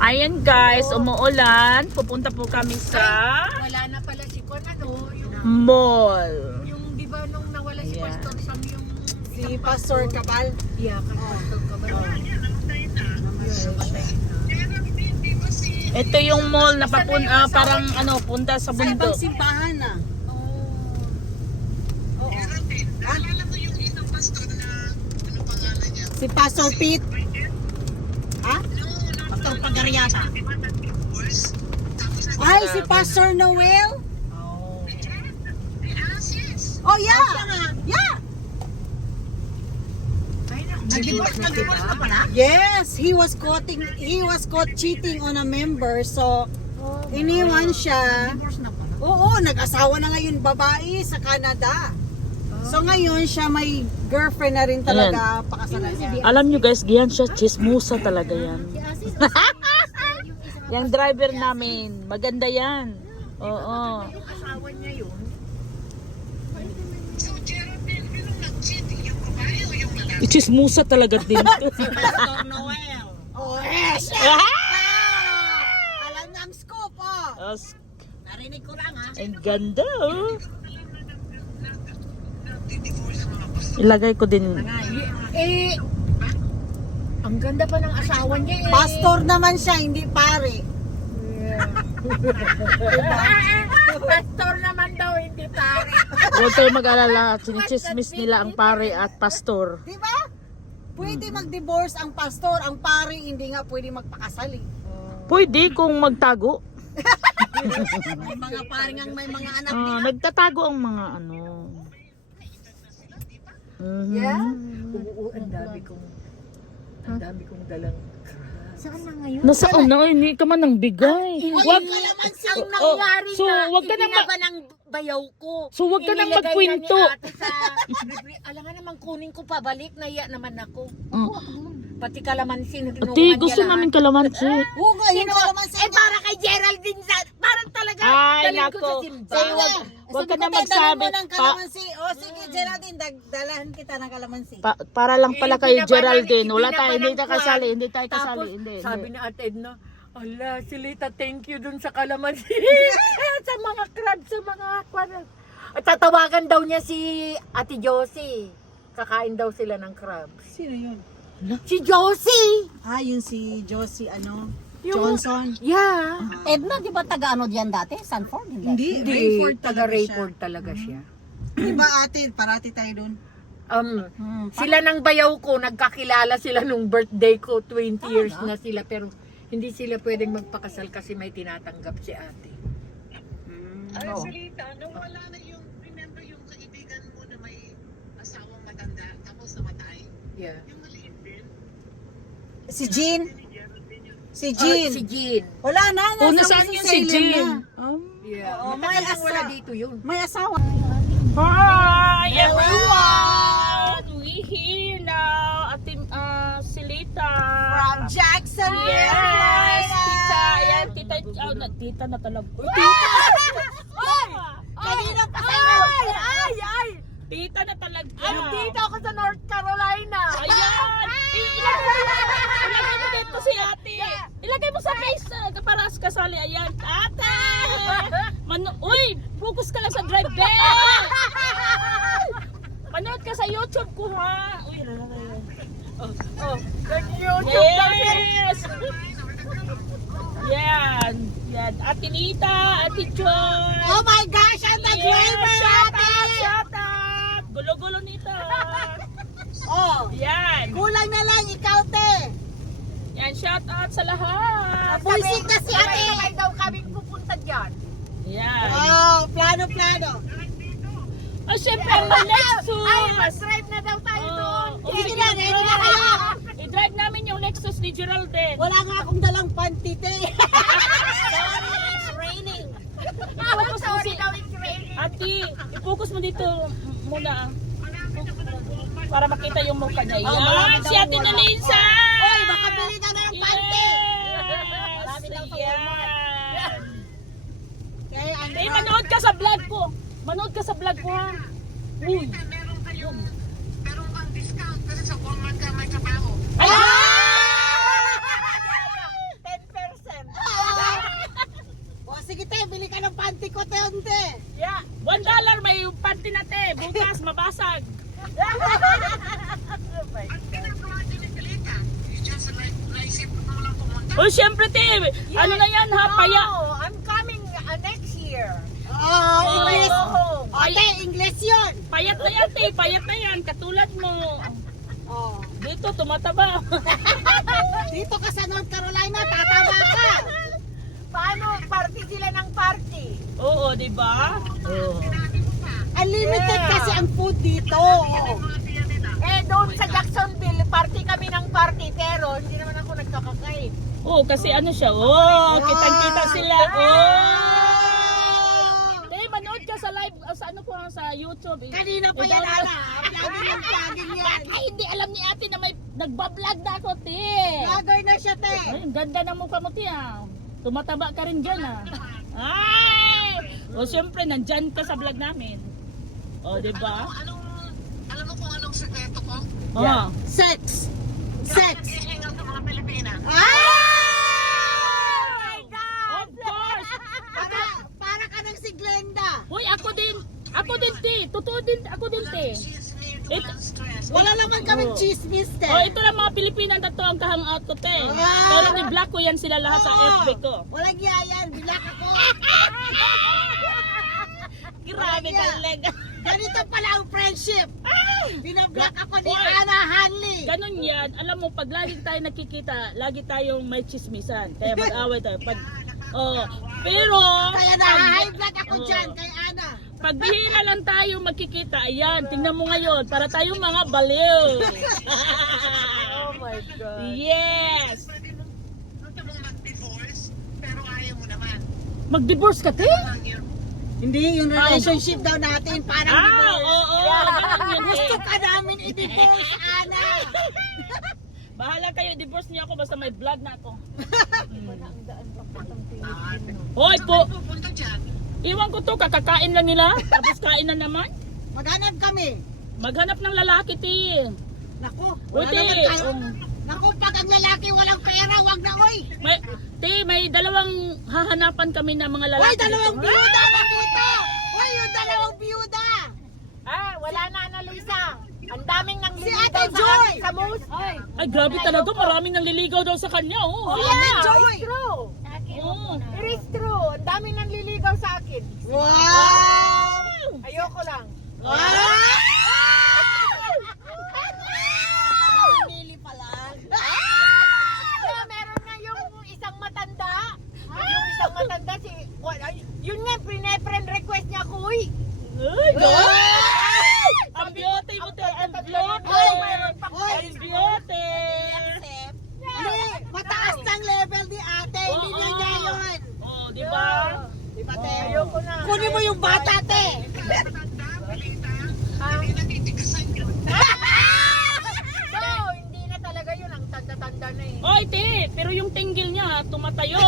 Ayan guys, umuulan. Pupunta po kami sa Wala na pala si Kon, ano, mall. yung di ba nung nawala si Yeah. Pastor Sam yung Si Pastor Cabal. yeah, Pastor Kabal. Ito yung mall na parang punta sa Sa ibang bundok. simbahan na. Si Pastor Pete. Ha? Pastor Pagaryata. Ay, si Pastor Noel. Oh, yeah. Yeah. Nag-divorce na pala? Yes, he was caught cheating on a member. So, iniwan siya. Divorce na pala. Oo, nag-asawa na ngayon babae sa Canada. So ngayon siya may girlfriend na rin talaga, pakasalan niya. Alam nyo guys, giyan siya, chismusa talaga yan. Yung driver namin, maganda yan. Oo. Yung asawa niya yun. Chismusa talaga din. Pastor Noel. Oh, yes! Alam niya ang scoop, oh. Narinig ko lang ha. Ang ganda oh. Ilagay ko din. Eh, ang ganda pa ng asawa niya eh. Pastor naman siya, hindi pare. Pastor naman daw, hindi pare. Huwag kayo mag-alala, sinichismis nila ang pare at pastor. Di ba? Pwede mag-divorce ang pastor, ang pare hindi nga pwede magpakasal eh. Pwede kung magtago. May mga paring ang may mga anak. Nagtatago ang mga ano. Mhm. Yeah? Oo, ang dami kong dalang. Saan na ngayon? Nasaan na? Hindi ka man nang bigay. Wag. Kalamansi ang Oh, nangyari so, na wag ka nang ibinaba ng bayaw ko. So, wag ka nang Inilagay magkwento. na ni ate sa libre. Alam nga naman kunin ko pabalik, naiya naman ako. Pati kalamansi, Ate, tinulungan niya gusto lahat. namin kalamansi. Oo nga, yun naman sa Para kay Geraldine, parang talaga Ay, dalhin ko sa nako. simba. Say, wag ka na magsabi. ng kalamansi. O sige, Geraldine, dalahan kita ng kalamansi. Para lang pala kay Ibinabanan- Geraldine. Wala tayo, ibinabanan hindi tayo ko, kasali. Hindi tayo Tapos, kasali. Hindi. sabi ni Ate Edna, ala, si Lita, thank you dun sa kalamansi. Sa mga crab, sa mga kwan. At tatawagan daw niya si Ate Josie. Kakain daw sila ng crabs. Sino yun? Si Josie! Ah, yun si Josie, Yung- Johnson. Yeah. Edna, di ba taga-ano diyan dati? Sanford? Hindi. Rayford taga talaga Rayford talaga siya. siya. Di ba ate, parati tayo doon. Sila ng bayaw ko, nagkakilala sila nung birthday ko, 20 years na sila, pero hindi sila pwedeng magpakasal kasi may tinatanggap si ate. Ay, Salita, nung wala na yung, remember yung kaibigan mo na may asawang matanda, tapos namatay? Yeah. Yung maliit din? Si Jean. Si Si Jean. Jean. Wala na, Oh, nasa nasaan sa yun si Salem Jean? na. Yeah. Oo, Matagal may nang wala asa- dito yun. May asawa. Hi everyone! We here now. Ating Silita. From Jackson. Yes! Tita. Ayan, tita. Tita na talaga. Tita! Kanina pa Ay! Tita na talaga. Dito ako sa North Carolina. Ayan! Ilagay mo dito si ate. Ilagay mo sa face para kasali. Ayan. Ate! Uy! Focus ka lang sa drive there! Manood ka sa YouTube ko ha. Uy, yes! Yan. Yan. Ate Nita, Ate Joy. Oh my gosh, I'm the driver, Shout ate! out! Shout out! Gulo-gulo nito. Oh, Yan. kulang na lang, ikaw te. Yan, shout out sa lahat. Buisit na si ate. Sabay daw kaming pupunta dyan. Yan. Oh, plano. Oh, syempre, ang Lexus. Ay, mag-drive na daw tayo doon. Sige na, ready na kayo. I-drive namin yung Lexus ni Geraldine. Wala nga akong dalang panty te. It's raining. I-focus mo si... Daw it's raining. Ate, i-focus mo dito muna. Para makita yung mukha niya. Yan, si Ate Nalisa. Oy, baka bili ka na ng panty. Yes. Yan. Kaya ano, Eh, manood ka sa vlog ko. Manood ka sa vlog ko ha. Uy. Meron kayong discount kasi sa Walmart ka may trabaho. Ay! ko, Tente. Yeah. $1 may panty na te. Bukas, mabasag. Ang ginagawa din ni Kalita, you just like, naisip mo lang pumunta. O, syempre te. Ano na yan ha? Paya. No, I'm coming next year. Oh, English. Go home. Ate, English yun. Payat na yan te. Payat na yan. Katulad mo. Oh. Dito, tumataba. Dito ka sa North Carolina, tatama ka. Paano? Party sila ng party. Oo, di ba? Oo. Unlimited Yeah. kasi ang food dito. Eh, doon sa Jacksonville, party kami ng party, pero hindi naman ako nagkakakain. Oo, kasi ano siya. Oh, kitang-kita sila. Oh. Te, manood ka sa live, sa ano po, sa YouTube. Kanina pa yan, Ana. Vlogging yan. Ay, hindi alam ni ate na may nagbablog na ako, te. Vlogger na siya, te. Ay, ang ganda ng mukha mo, te, ah. Tumataba ka rin dyan, ah. Ay! O, syempre, nandyan ka sa vlog namin. O, di ba? Alam mo kung anong sekreto ko? Oh. Sex. Sex. Nag-iingat sa mga Pilipina. Ah! Of course! Para ka ng si Glenda. Uy, ako din, te. Totoo din, ako din, te. Chismis, It- walang stress. Wala naman kaming Oo. chismis, te. Oh, ito lang mga Pilipina na to ang kahangout ko, te. Ah! Pero ni-block ko yan sila lahat sa Oo. FB ko. Walang yayan. Bilak ako. Grabe Walang ka, iya. leg. Ganito pala ang friendship. Binablock ako ni Hoy. Ana Hanley. Ganun yan. Alam mo, pag lagi tayo nakikita, lagi tayong may chismisan. Kaya mag-away tayo. Pero, Kaya na-high blood ako Oo. dyan kay Ana. pag bihira lang tayo magkikita, ayan, tingnan mo ngayon, para tayong mga baliw. Oh my God. Yes! Gusto mong mag-divorce, pero ayaw mo naman. Mag-divorce ka, te? Lang yun. Hindi, yung relationship daw natin parang Ah, divorce. oo, ganun yun, Gusto eh. ka namin i-divorce, Ana. Bahala kayo, divorce niyo ako basta may blood na ako. Ah, Hoy po, pupunta dyan. iwan ko to, kakakain lang nila, tapos kain na naman. Maghanap kami. Maghanap ng lalaki, te. Naku, Uy, wala te. naman tayo. Naku, pag ang lalaki walang pera, wag na, oy. May dalawang hahanapan kami ng mga lalaki. Oy, dalawang dito. byuda nandito. Oy, yung dalawang byuda. Ah, wala na, Ana Luisa. Ang daming nang Si Ate Joy. akin sa moose. Ay, grabe talaga, maraming nanliligaw daw sa kanya, oh. Oh, Si yeah, Ate Joy. it's true. Oh. It is true. Ang daming nanliligaw sa akin. Wow. Ayoko lang. Pili pa lang. Kaya meron nga yung isang matanda. Yung isang matanda si... Yun nga, friend request niya ako, uy. Ay, ang beauty mo, te. Ang beauty. Hoy. Ang beauty. Hindi, mataas ng level ni ate. Hindi Oo. niya niya yun. Oh, di ba? Di ba, te? Ayoko na. Kunin mo yung bata, te. Matanda, balita, hindi natitigasan yun. So, hindi na talaga yun. Ang tanda-tanda na eh. Oy, te, pero yung tinggil niya, tumatayo.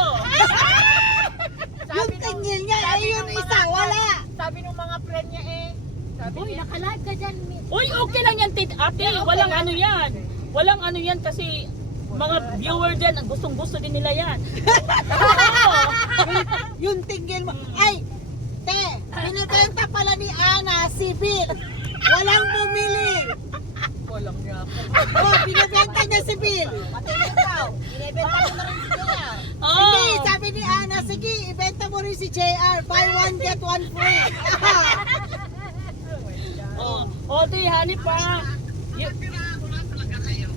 Yung tingin niya, yung isa, wala. Sabi ng mga friend niya eh. Sabi niya, nakalive ka dyan, miss. Uy, okay lang yan, ate. Walang ano yan. Walang ano yan kasi mga viewer dyan, gustong-gusto din nila yan. Yung tingin mo. Ay, te, binibenta pala ni Ana si Bill. Walang bumili. Walang niya. Oh, binibenta niya si Bill. Patingin daw. Binibenta ko na rin si Kuya. Hindi, Oh, sabi ni Ana, sige, ibenta mo rin si JR. Buy one, get one free. oh, te, honey pa. Wala talaga kayo.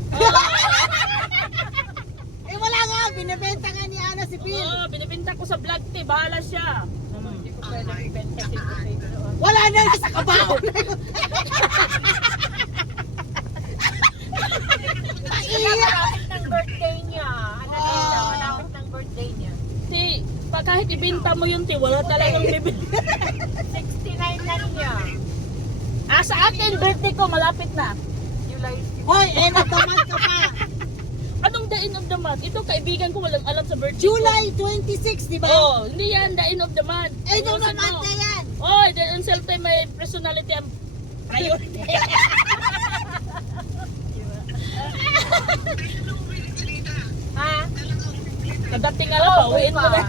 Eh wala nga, binibenta nga ni Ana si Bill. Oh, binibenta ko sa vlog, te. Bahala siya. Wala na lang sa kabaho. Malapit ng birthday niya. Ano nila, malapit ng birthday niya. Te, kahit ibenta mo yun, te, wala talagang bibili. 69 na niya. Ah, sa akin, birthday ko, malapit na. July Hoy, end of the month ka pa. Anong the end of the month? Ito, kaibigan ko, walang alam sa birthday July 26, di ko. ba? Oh, hindi yan, the end of the month. End of the Ayusin month mo. na yan. Oh, then self-time may personality ang priority. Ha? Kakadating nga lang, pauwiin mo na.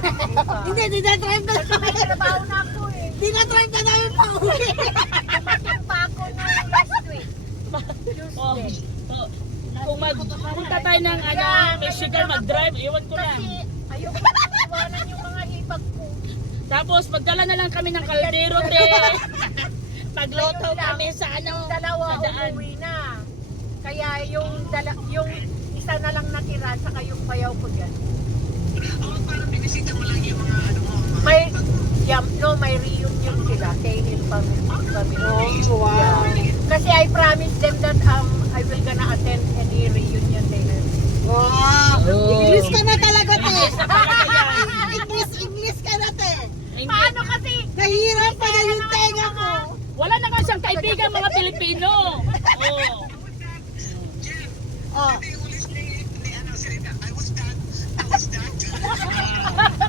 Hindi, dinadrive na namin. Trabaho na ako eh. Dinadrive na namin pa uwi. Dumating pa ako nung last week. Oh, oh. Kung magpunta tayo ng Michigan, mag-drive, iwan ko lang. Kasi ayoko iwanan yung mga hipag ko. Tapos, magdala na lang kami ng kaldero, te. Magluto kami sa Dalawa sa daan. umuwi na. Kaya yung isa na lang natira saka yung bayaw ko dyan. Parang binisita mo lang yung mga ano mo. May reunion sila. Kay Hill family. Oh, wow. Kasi I promised them that I will gonna attend any reunion they have. Wow. Oh. English ka na talaga, te. English English ka na, te. Paano kasi? Nahihirap pa na yung tenga ko. Wala na nga siyang kaibigan mga Pilipino. Oh. Oh. Yung ulit ni ano, Selena, I was that.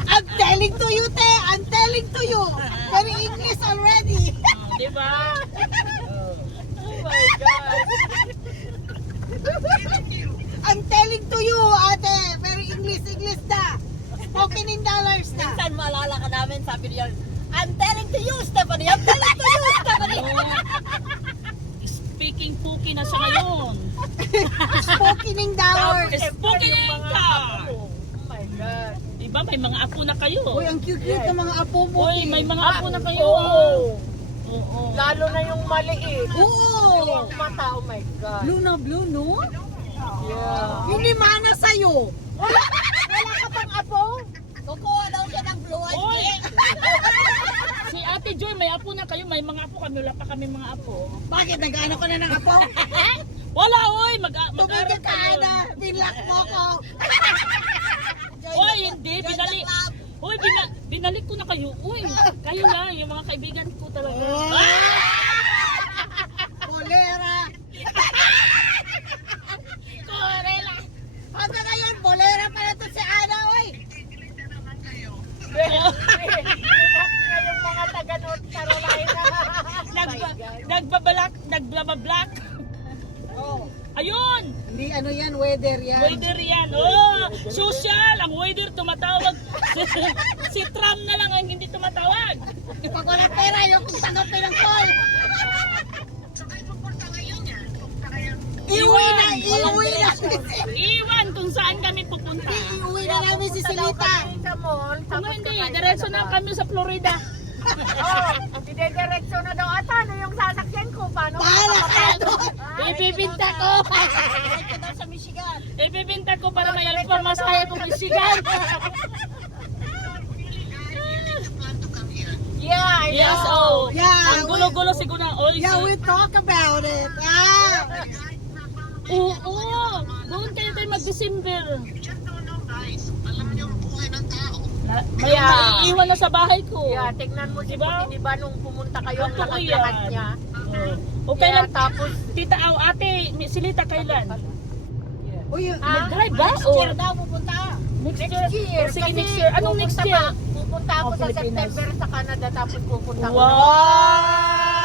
I'm telling to you, te. I'm telling to you. Very English already. Oh, di ba? Oh my God. I'm telling to you, ate. Very English na. Spoken in dollars na. Minsan maalala ka namin, sabi niya, I'm telling to you, Stephanie, I'm telling to you, Stephanie. Oh. Speaking Puki na siya ngayon. Spoken in dollars. Speaking in car. Oh my God. Diba may mga apo na kayo? Uy, ang cute-cute ng mga apo mo. Uy, may mga apo na kayo. Oo. Oo. Lalo na yung maliit. Oo. Yung mata, oh my God. Blue na blue, no? Yeah. Yung lima na sa'yo. Wala ka pang apo? Kukuha daw siya ng blue eyes. Oy! Si Ate Joy, may apo na kayo. May mga apo kami. Wala pa kami mga apo. Bakit? Nag-ano ka na ng apo? Wala, oy! Mag-aral Tumigil ka kayo. na. Pinlock mo ko. Oy, hindi. Uy, binalik ko na kayo. Uy, kayo lang. Yung mga kaibigan ko talaga. Bolera. Corela. Hanggang ngayon, bolera pa na to si Ana, oy. Nga yung mga taga North Carolina. Nagbabablack. Oh. Ayun! Hindi, ano yan, weather yan. Weather yan. Oh, social. Ang weather tumatawag. Si Trump na lang ang hindi tumatawag. Pag wala pera, yung tanggapin ng call. So kayo pupunta ngayon yan. Pupunta kayo. Iuwi na. Iwan kung saan kami pupunta. Iuwi na namin si Silita. Sa mall. Kung tapos hindi, kakain diretso sa na labas. kami sa Florida. Didiretso na daw. At ano yung sasakyan ko? Paano? Bahala ka doon. Ipibinta ko. Diretso daw sa Michigan. Ipibinta ko para may pamasahe ko Michigan. Plan to come here. Yeah, I know. Yes, oh. Yeah, Ang gulo-gulo siguro na. Oh, Yeah, we talk about it. Oo. Doon kayo tayo mag-December. Just don't know, guys. Alam niyo ang buhay ng tao. May maiiwan na sa bahay ko. Yeah, tignan mo si Diba? Puti, diba nung pumunta kayo ang Totoo lahat yan. niya. O kailan, tapos, tita, ate, Silita, kailan? Uy, Mag-drive ba? Next O year daw pupunta. next year? O sige, kasi next year. Anong next pupunta year? Pupunta ako sa Pilipinas. September sa Canada, tapos pupunta ako. Wow!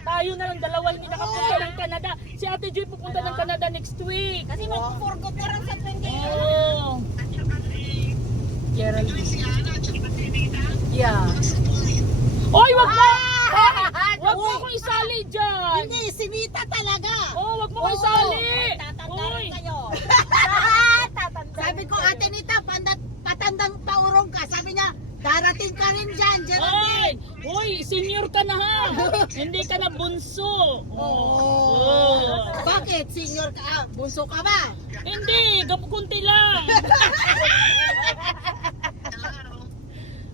Tayo na lang dalawa hindi nakapunta ng Canada. Si Ate Joy pupunta ng Canada next week. Kasi mag-forgot na rin sa 20 years. Oh. At saka Geraldine. si Ana, at saka si Rita. Yeah. Oy, wag na! Wag mo akong isali dyan! hindi, si Nita talaga. Oh, wag mo akong isali! Tatanda Oy! rin kayo. Sabi ko, ate Nita, patandang paurong ka. Sabi niya, darating ka rin dyan, Oy! Geraldine. Oy, senior ka na ha! Hindi ka na bunso! Oh. Bakit? Senior ka? Bunso ka ba? Hindi, kunti lang!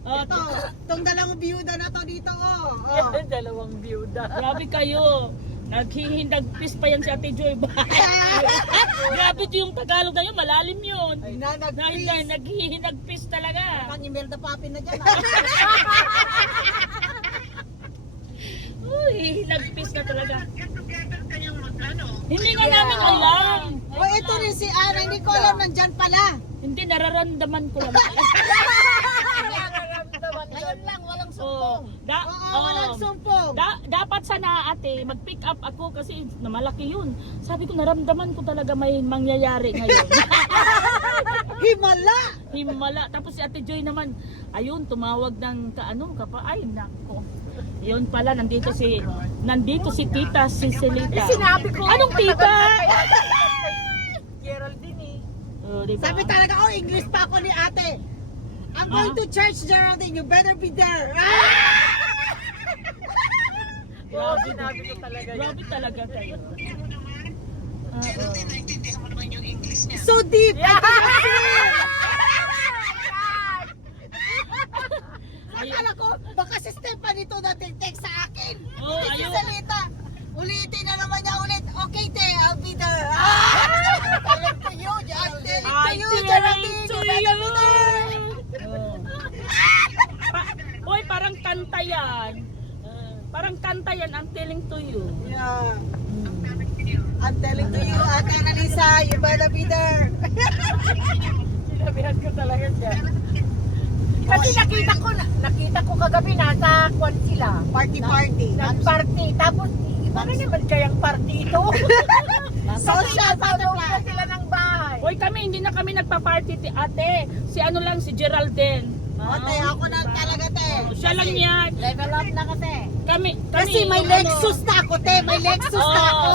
Ito, itong dalawang byuda na to dito, oh. Dalawang byuda. Grabe kayo. Naghihindagpis pa yan si Ate Joy. Grabe yung Tagalog na yun, malalim yun. Nanagpis. Naghihinagpis talaga. Pang Imelda Papin na dyan. Uy, hinagpis na talaga. Get together kayong mag-ano. Hindi nga namin alam. Oh, ito rin si Ana, hindi ko alam, nandyan pala. Hindi, nararamdaman ko lang. Ngayon lang, walang Oh, sumbong. Walang sumpong. dapat sana ate, mag-pick up ako kasi namalaki yun. Sabi ko, naramdaman ko talaga may mangyayari ngayon. Himala. Tapos si Ate Joy naman, ayun, tumawag ng ay, nako. Yun pala, nandito si Tita Cecilita. Sinabi ko. Anong tita? Geraldine eh. Oh, diba? Sabi talaga, English pa ako ni ate. I'm going to church, Geraldine. You better be there. Grabe, Sinabi ko talaga yun. grabe talaga kayo. Geraldine, naintindihan mo naman yung English niya. So deep. Akala ko, baka si Stephanie to natin-text sa akin. Oh, Hindi ayun. salita. Ulitin na naman niya ulit. Okay, te, I'll be there. I'm telling to you, Geraldine. I'm telling to you, Geraldine. You better be there. Hoy, parang kanta yan. Parang kanta yan, I'm telling to you. Yeah. I'm telling to you, Ate Annalisa, you better be there. Sinabihan ko talaga siya. Kasi nakita ko kagabi nasa kwan sila. Party. Nag-party. Tapos, iba na naman kayang party ito. Social Nasa loob na butterfly. sila ng bahay. Hoy, hindi na kami nagpa-party, ate. Si Geraldine. Ate, ako na talaga, te. Siya lang yan. Level up na kasi. Kami, Kasi may yung Lexus na ako, te. May Lexus na ako.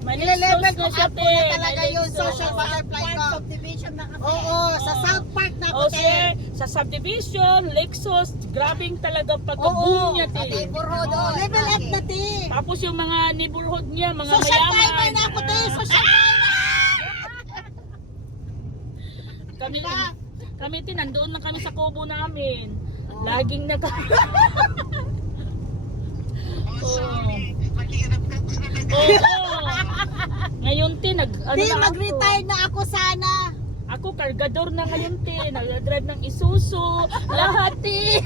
May Nile-level Lexus ko na siya, up ko na te. talaga May yung Lexus. social butterfly ko. Subdivision na kasi. Oo, sa South Park na ako, O te. siya, sa subdivision, Lexus, grabing talaga pagka-boom niya, te. Neighborhood. Oh, level up na, te. Tapos yung mga neighborhood niya, mga Social mayaman. climber na ako, te. Social Kami nandoon lang kami sa kubo namin. Laging Mahirap ka. Oo. Ngayon, Di, ako. mag-retire na ako sana. Ako, kargador na ngayon, nag-drive ng Isuzu. Lahat, Te,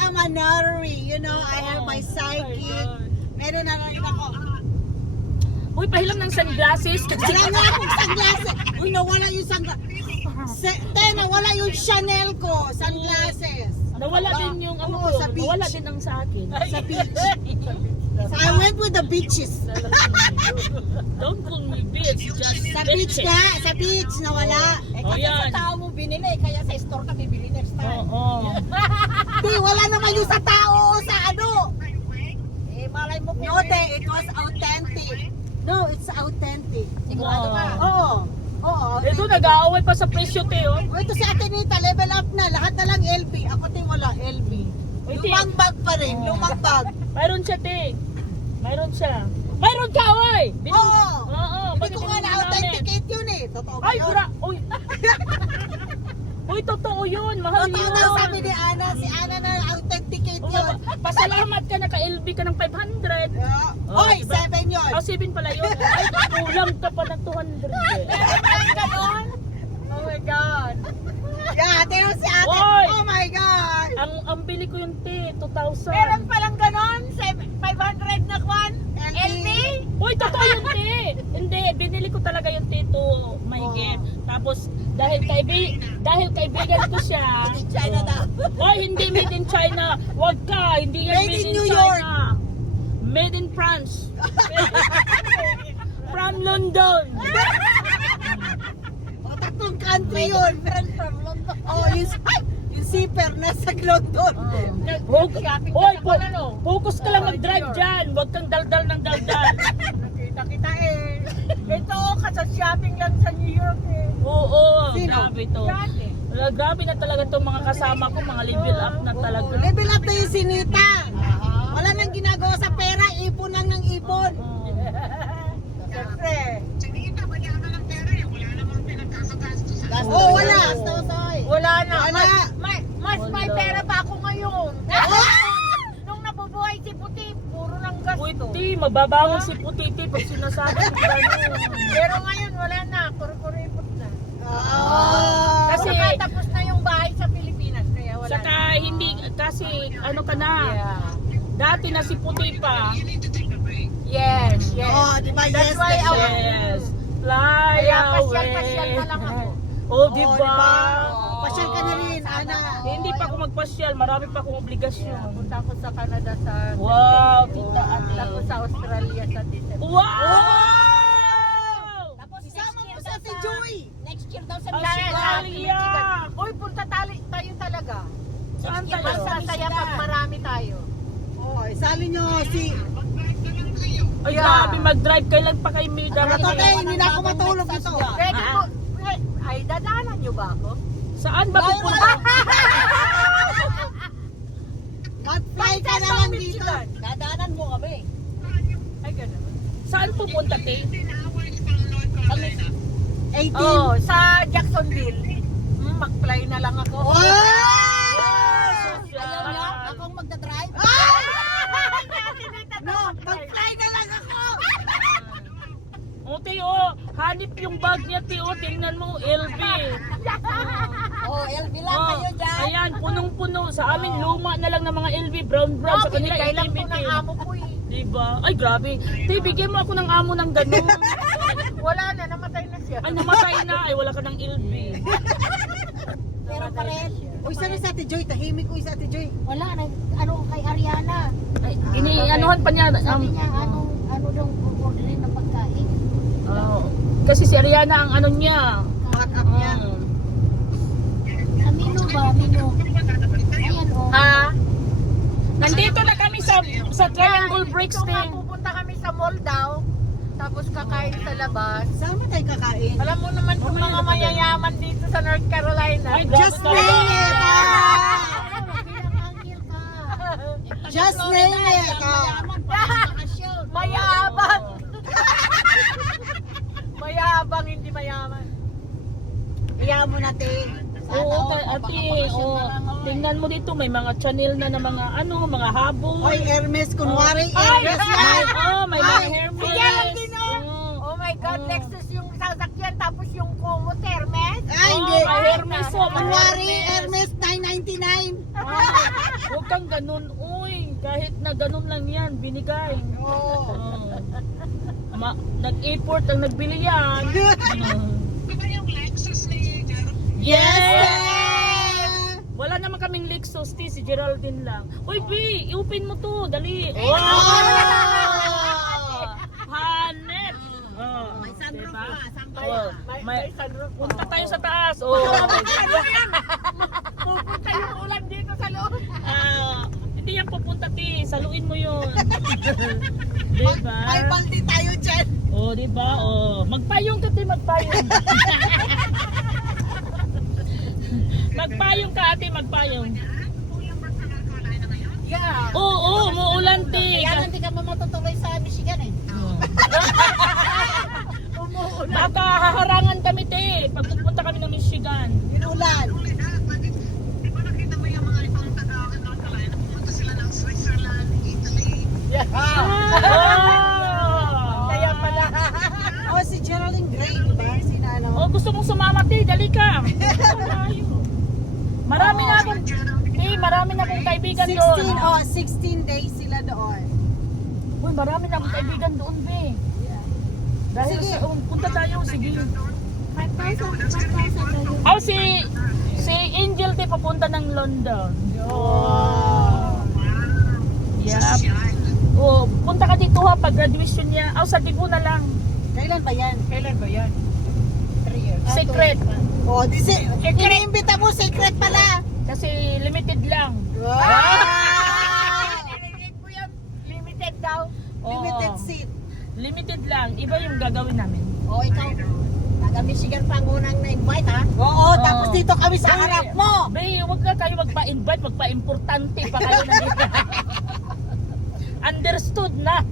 I'm a notary. You know, I have my psychic. Meron na rin ako. Uy, pahilam ng sunglasses. Wala nga akong sunglasses. Uy, nawala yung sunglasses. Te, nawala yung Chanel ko. Sunglasses. Nawala din yung Oo, ko, sa beach. nawala din ang sa akin. Sa beach. So I went with the beaches. Don't call me bitch, just Sa beach bitches. nga. Sa beach, nawala. Oh, yan. Tao mo binili, kaya sa store ka bibili next time. Oo. Di, wala naman yung sa tao o sa ano. Eh, malay mo kung No, te, it was authentic. No, it's authentic. sigurado ka. Oo. Oo. Ito, nag-aaway pa sa presyo, oh. Ito si Ate Nita, level up na. Lahat na lang LB. Ako te, wala LB. Uy, te. Lumang bag pa rin. Lumang bag. Mayroon siya, Mayroon siya. Mayroon ka, oy! Oo. Oo. Hindi ko nga na-authenticate yun eh. Totoo ba Ay, yun? Uy! Uy, totoo yun. Mahal Totoo yun. daw sabi ni Ana. Si Ana na authenticate Oo, yun. pasalamat ka, naka-LB ka ng 500. Yeah. Oh, Oy, diba? 7 yun. Oh, 7 pala yun. Ay, kulang ka pa ng 200 Ganon? Oh my God. Yeah, tingnan si Ate. Oy! Oh my God. Ang bili ko yung 2,000. Meron palang ganon, 500 na kwan. LB? Uy, totoo yung Hindi, binili ko talaga yung to my Oh. gift. Tapos, dahil kaibigan ko siya. China daw. Oy, hindi made in China. Wag ka, hindi yan Made made in in New China. York. Made in France. From London. O, tatlong country yun. Friend from London. Oh, yung zipper nasa London. Hoy, focus ka lang mag-drive dyan. Huwag kang daldal ng daldal. Nakita kita eh. Ito, kasa-shopping lang sa New York eh. Oo, Sino? grabe to. Yan eh. Grabe na talaga itong mga kasama ko, mga level up na talaga. Level up na yung sinita. Wala nang ginagawa sa pera. Ipon lang ng ipon. Siyempre. Sinita, wala ka ng pera eh. Wala namang pinagkakagastos. Oh, wala. Wala na. Wala. Mas may Wala. pera pa ako ngayon. Nung nabubuhay si Puti, puro lang gasto. Uy, ti, mababangon si Putiti pag sinasabi ko gano'n. Pero ngayon wala na, kurkuripot na. Oh. Kasi- Tapos na yung bahay sa Pilipinas, kaya wala Saka na. hindi, kasi ano ka na, Yeah. dati na si Puti pa. You need to take a break. Yes, yes. Oh, di ba? That's Yes, why yes, our- Yes, fly Kaya away. pasyal-pasyal na lang ako. Oh, Oh, di di ba? ba? Pasyal ka na rin, Ana. Hindi pa ako magpasyal, marami pa akong obligasyon. Yeah, punta ako sa Canada sa Wow, tita ate. Tapos sa Australia sa December. Wow! Isama mo sa si Joy. Next year daw sa Ah, Michigan. Michigan. Uy, punta tayo talaga. Saan Next year tayo? daw sa Masaya Michigan. pag marami tayo. Oh, isali nyo si... Ay, Yeah. grabe mag-drive. Kailan pa kayo may Ano darating? to, te? Hindi na ako matulog ito. Pwede po, ay, dadaanan nyo ba ako? Saan ba pupunta? Mag-fly ka na lang dito. Dadaanan mo kami. Ay, ganun. Saan pupunta, te? 18. Oh, sa Jacksonville. Mag-fly na lang ako. Wow! Ayaw niya, akong magdadrive. No, mag-fly na lang ako. O, te, oh, hanip yung bag niya, te, oh, tingnan mo, LV. Oh, LB lang Oh, kayo dyan. ayan, punong-puno. Sa amin, luma na lang ng mga LV, brown-brown. Sa kanila, binigay lang po itim-itim. ng amo ko eh. Diba? Ay, grabe. Te, bigyan mo ako ng amo ng ganun. Wala na, namatay na siya. Ay, namatay na. Ay, wala ka ng LV. Pero pa rin. Uy, sana sa Ate Joy. Tahimik ko sa Ate Joy. Wala, ano kay Ariana. Ay, ini-anuhan pa niya. Sabi niya, ano daw orderin ng pagkain. Oh, kasi si Ariana ang ano niya. Back up niya. Sa menu ba? Menu. Ayan, oh. Ha? Nandito na kami sa Triangle Bricks, Ito nga, te. pupunta kami sa mall daw. Tapos kakain sa labas. Saan tayo kakain? Alam mo naman kung mga mayayaman dito sa North Carolina. Ay, grabe Just talaga. name it! Bilang angel ka. Just name it! Mayaman pa ang bakasyon. Mayabang! Mayabang, hindi mayaman. Iyan mo na, te. Oo, ate, oh, tingnan mo dito, may mga channel na mga ano, mga habol. Hoy, Hermes, kunwari, Ay, Hermes may, yan. oh, may mga Ay, Hermes. Bigyan lang din, oh. Oh. Oh my God, Lexus yung sasakyan, tapos yung kumot, Hermes. Ay, Oh, hindi. may Hermes, oh, may Kunwari, Hermes. Hermes 999. Ah, huwag kang ganun, uy. Kahit na ganun lang yan, binigay. Oo. Oh. Nag-import ang nagbili yan. Diba yung Lexus ni Jaro? Yes! Wala naman kaming Lexus, si Geraldine lang. Uy, B, i-open mo to, dali. Oh! Hanep! Oh, May sunroof diba? pa, sunroof. Oh, May sunroof. punta tayo sa taas. Oh. Pupunta yung ulan dito sa loob. Hindi yan pupunta, ti. Saluin mo yun. Diba? May baldi tayo dyan. Oh, diba? Oh, magpayong ka, ti, magpayong. Magpayong ka, ate, magpayong. Yeah. Oo, muulan, ti. Kaya hindi ka matutuloy sa Michigan eh. Baka haharangan kami, te. Pag pupunta kami ng Michigan. Inulan. Di ba nakita mo yung mga ibang North Carolina, pumunta sila ng Switzerland, Italy. Kaya pala. Oh, si Geraldine Gray, di ba? Sina ano? Oh, gusto mong sumama, te. Dali ka. Marami na akong, te, marami na akong kaibigan 16, doon. oh, 16 days sila doon. Uy, marami na akong kaibigan doon, be. Dahil Sige. sa, punta tayo, sige. 5,000 Oh, si Angel, te, papunta ng London. Oh. Yep. Oh, punta ka dito ha, pag graduation niya. Oh, sa Cebu na lang. Kailan ba yan? Kailan ba yan? 3 years. Secret. Oh, iniimbita mo, secret pala. Kasi limited lang. Wow. Narinig mo yan? Limited daw. Oo. Limited seat. Limited lang. Iba yung gagawin namin. O ikaw, taga Michigan pa ang unang na-invite ha? Oo, tapos dito kami sa Be, harap mo. Be, huwag na kayo magpa-invite, magpa-importante pa kayo na dito. Understood na.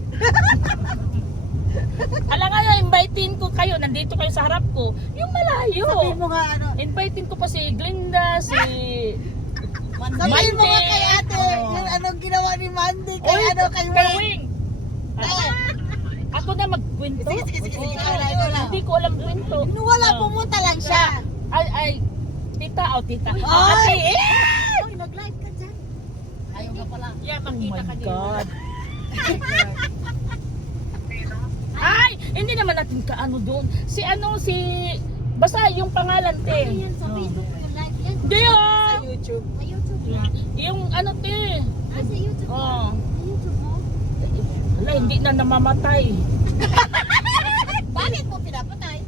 Alam nga, invitein ko kayo, nandito kayo sa harap ko. Yung malayo. Sabihin mo nga ano. Invitein ko pa si Glinda, si... Sabihin mo nga kay ate, Oo. yung anong ginawa ni Mandy, kay Oy, ano, kay kay Wing. Wing. Ako na magkwento? Sige. Oo. Ito na. Hindi ko alam kwento. Wala, Oo. pumunta lang siya. Ay, tita, tita. Ay! Ate, Uy, nag-live ka dyan. Ayaw ka pala. Yeah, Oh makita my ka din. God. Ay, hindi naman natin kaano doon. Si basta yung pangalan, Ano te. yan sa Facebook yung live yan? Hindi, Sa oh. YouTube. Sa YouTube yan? Yung ano, te. Ah, sa YouTube yan? Oh. Sa YouTube mo? Wala, hindi na namamatay. Bakit mo pinapatay?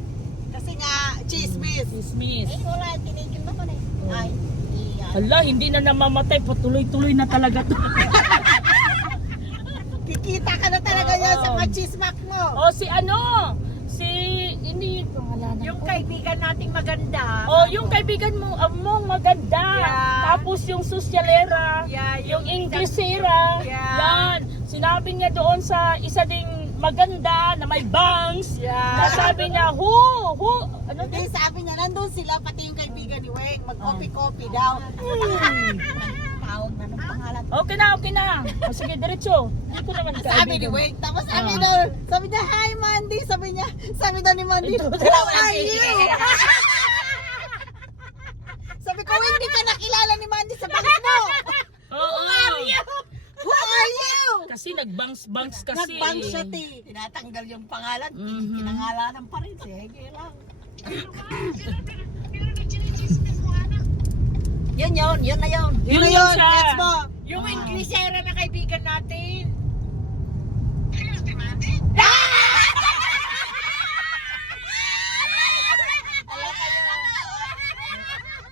Kasi nga, chismis. Dismiss. Eh, wala, tinigil naman eh. Ay, iyan. Hala, hindi na namamatay. Patuloy-tuloy na talaga to. Kikita ka na talaga yan sa mga chismak mo. O si ano? Hindi yung pangalanan Yung ko. kaibigan nating maganda. Oh, yung kaibigan mo, mong maganda. Yeah. Tapos yung sosyalera, Yeah, yung Inglesera. Yeah. Yan. Sinabi niya doon sa isa ding maganda na may bangs. Yeah. Sabi niya, who? Ano Hindi, din? sabi niya, nandun sila, pati yung kaibigan ni Weng, mag-copy-copy daw. Tawag na ng pangalan. Okay na. O sige, diretso. Hindi ko naman kaibigan. Sabi ni Weng, tapos sabi niya, hi Mandy, sabi daw ni Mandy, who are you? Sabi ko, hindi ka nakilala ni Mandy sa bangs mo. Oo. Who are you? Kasi nagbangs-bangs kasi. Nagbang siya, ti. Tinatanggal yung pangalan, Mhm. kinangalanan pa rin. Sige lang. Yun na yun. Yun na Yun yun, siya. gets mo? Yung Inglesera na kaibigan natin.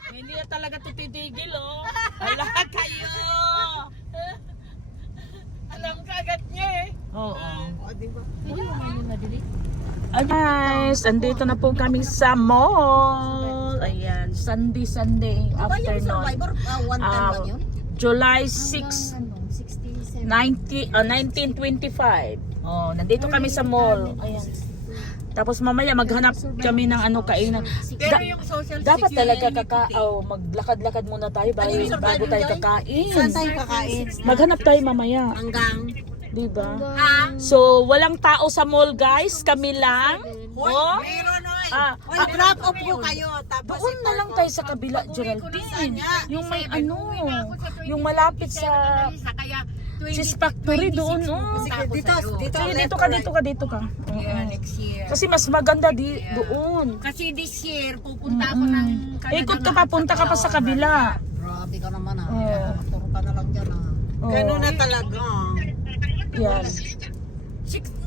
Hindi na talaga titigil, oh. Ala kayo. Alam ka agad niya eh. Oo. O, diba? Pwede mo nga yung na-delete. Guys, andito na po kami sa mall. Ayan, Sunday Ba yung afternoon. Survivor? One time Ah, lang yun? July 6, Hanggang, 67. 1925. Oh, nandito kami sa mall. Ayan. Tapos mamaya maghanap kami ng ano kainan. Pero yung social Dapat talaga security, maglakad-lakad muna tayo bago, Ano yung bago tayo survival kakain. Saan tayo kakain? Maghanap tayo mamaya, Hanggang. 'di ba? Ha? So, walang tao sa mall, guys. Kami lang. Oh. Meron oy. Ah, Oy, drop off po kayo. Tapos doon na lang tayo sa kabila, Geraldine. Yung may ano, yung malapit sa Kaya cheese factory doon, oh. Sige, dito. Sige, dito ka. Oo. Yeah, next year. Kasi mas maganda doon. Kasi this year, pupunta ako ng Canada. Ikot ka, papunta ka pa sa kabila. Grabe ka naman ah. Oo. Turo ka na lang dyan ah. Oh. Ganun na talaga. Yan.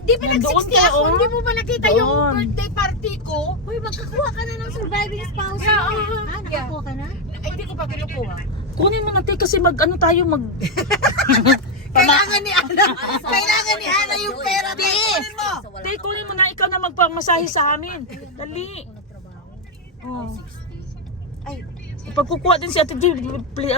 Di ba Nandoon nag-60 ka, ako? oh. Hindi mo ba nakita Doon. yung birthday party ko? Uy, magkakuha ka na ng surviving spouse. Yeah, Nakakuha ka na? Ay, hindi ko pa kinukuha. Kunin mo natin kasi tayo mag... Kailangan ni Ana. Kailangan ni Ana yung pera. Kunin mo. Tay, kunin mo na, ikaw na magpamasahe sa amin. Dali. Oh. Ay, Pagkukuha din si Ate Jill,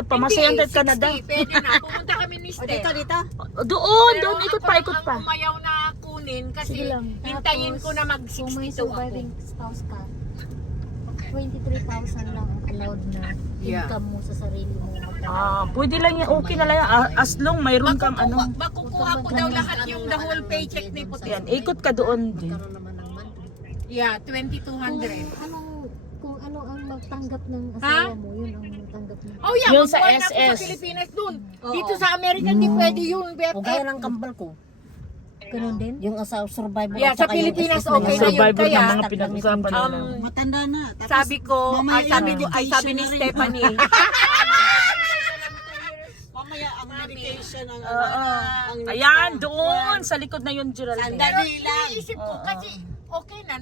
pamasayan tayo Canada. 60, pwede na. Pumunta kami ni o Steph. dito. Doon, Pero ikot ako pa. naman umayaw na kunin kasi Sige lang. hintayin ko na Kung may mag-62 ako. surviving spouse ka, 23,000 lang ang allowed na income mo sa sarili mo. Pwede lang yan, okay na lang yan. As long mayroon kang ano. Makukuha ko daw lahat yung the whole paycheck ni Puti. Yan, ikot ka doon. Karoon naman ng monthly. Yeah, Kung 2,200. kung ano ang magtanggap ng asawa mo, yun ang magtanggap mo. Oh yeah, Yun sa magbuhay na ako SS. sa Pilipinas dun. Dito sa Amerika, hindi pwede yun. O gaya ng kambal ko. Ganun din? Yung survivor. Yeah, at sa saka yung Pilipinas, SS na okay yan. na yun. Survivor Kaya, ng mga pinag-usapan nila. Matanda na. Tapos, sabi ko, ay sabi ni Stephanie, mamaya ang medication ang ang Ayan, doon. Sa likod na yun, Geraldine. Sandali lang. isip ko kasi okay na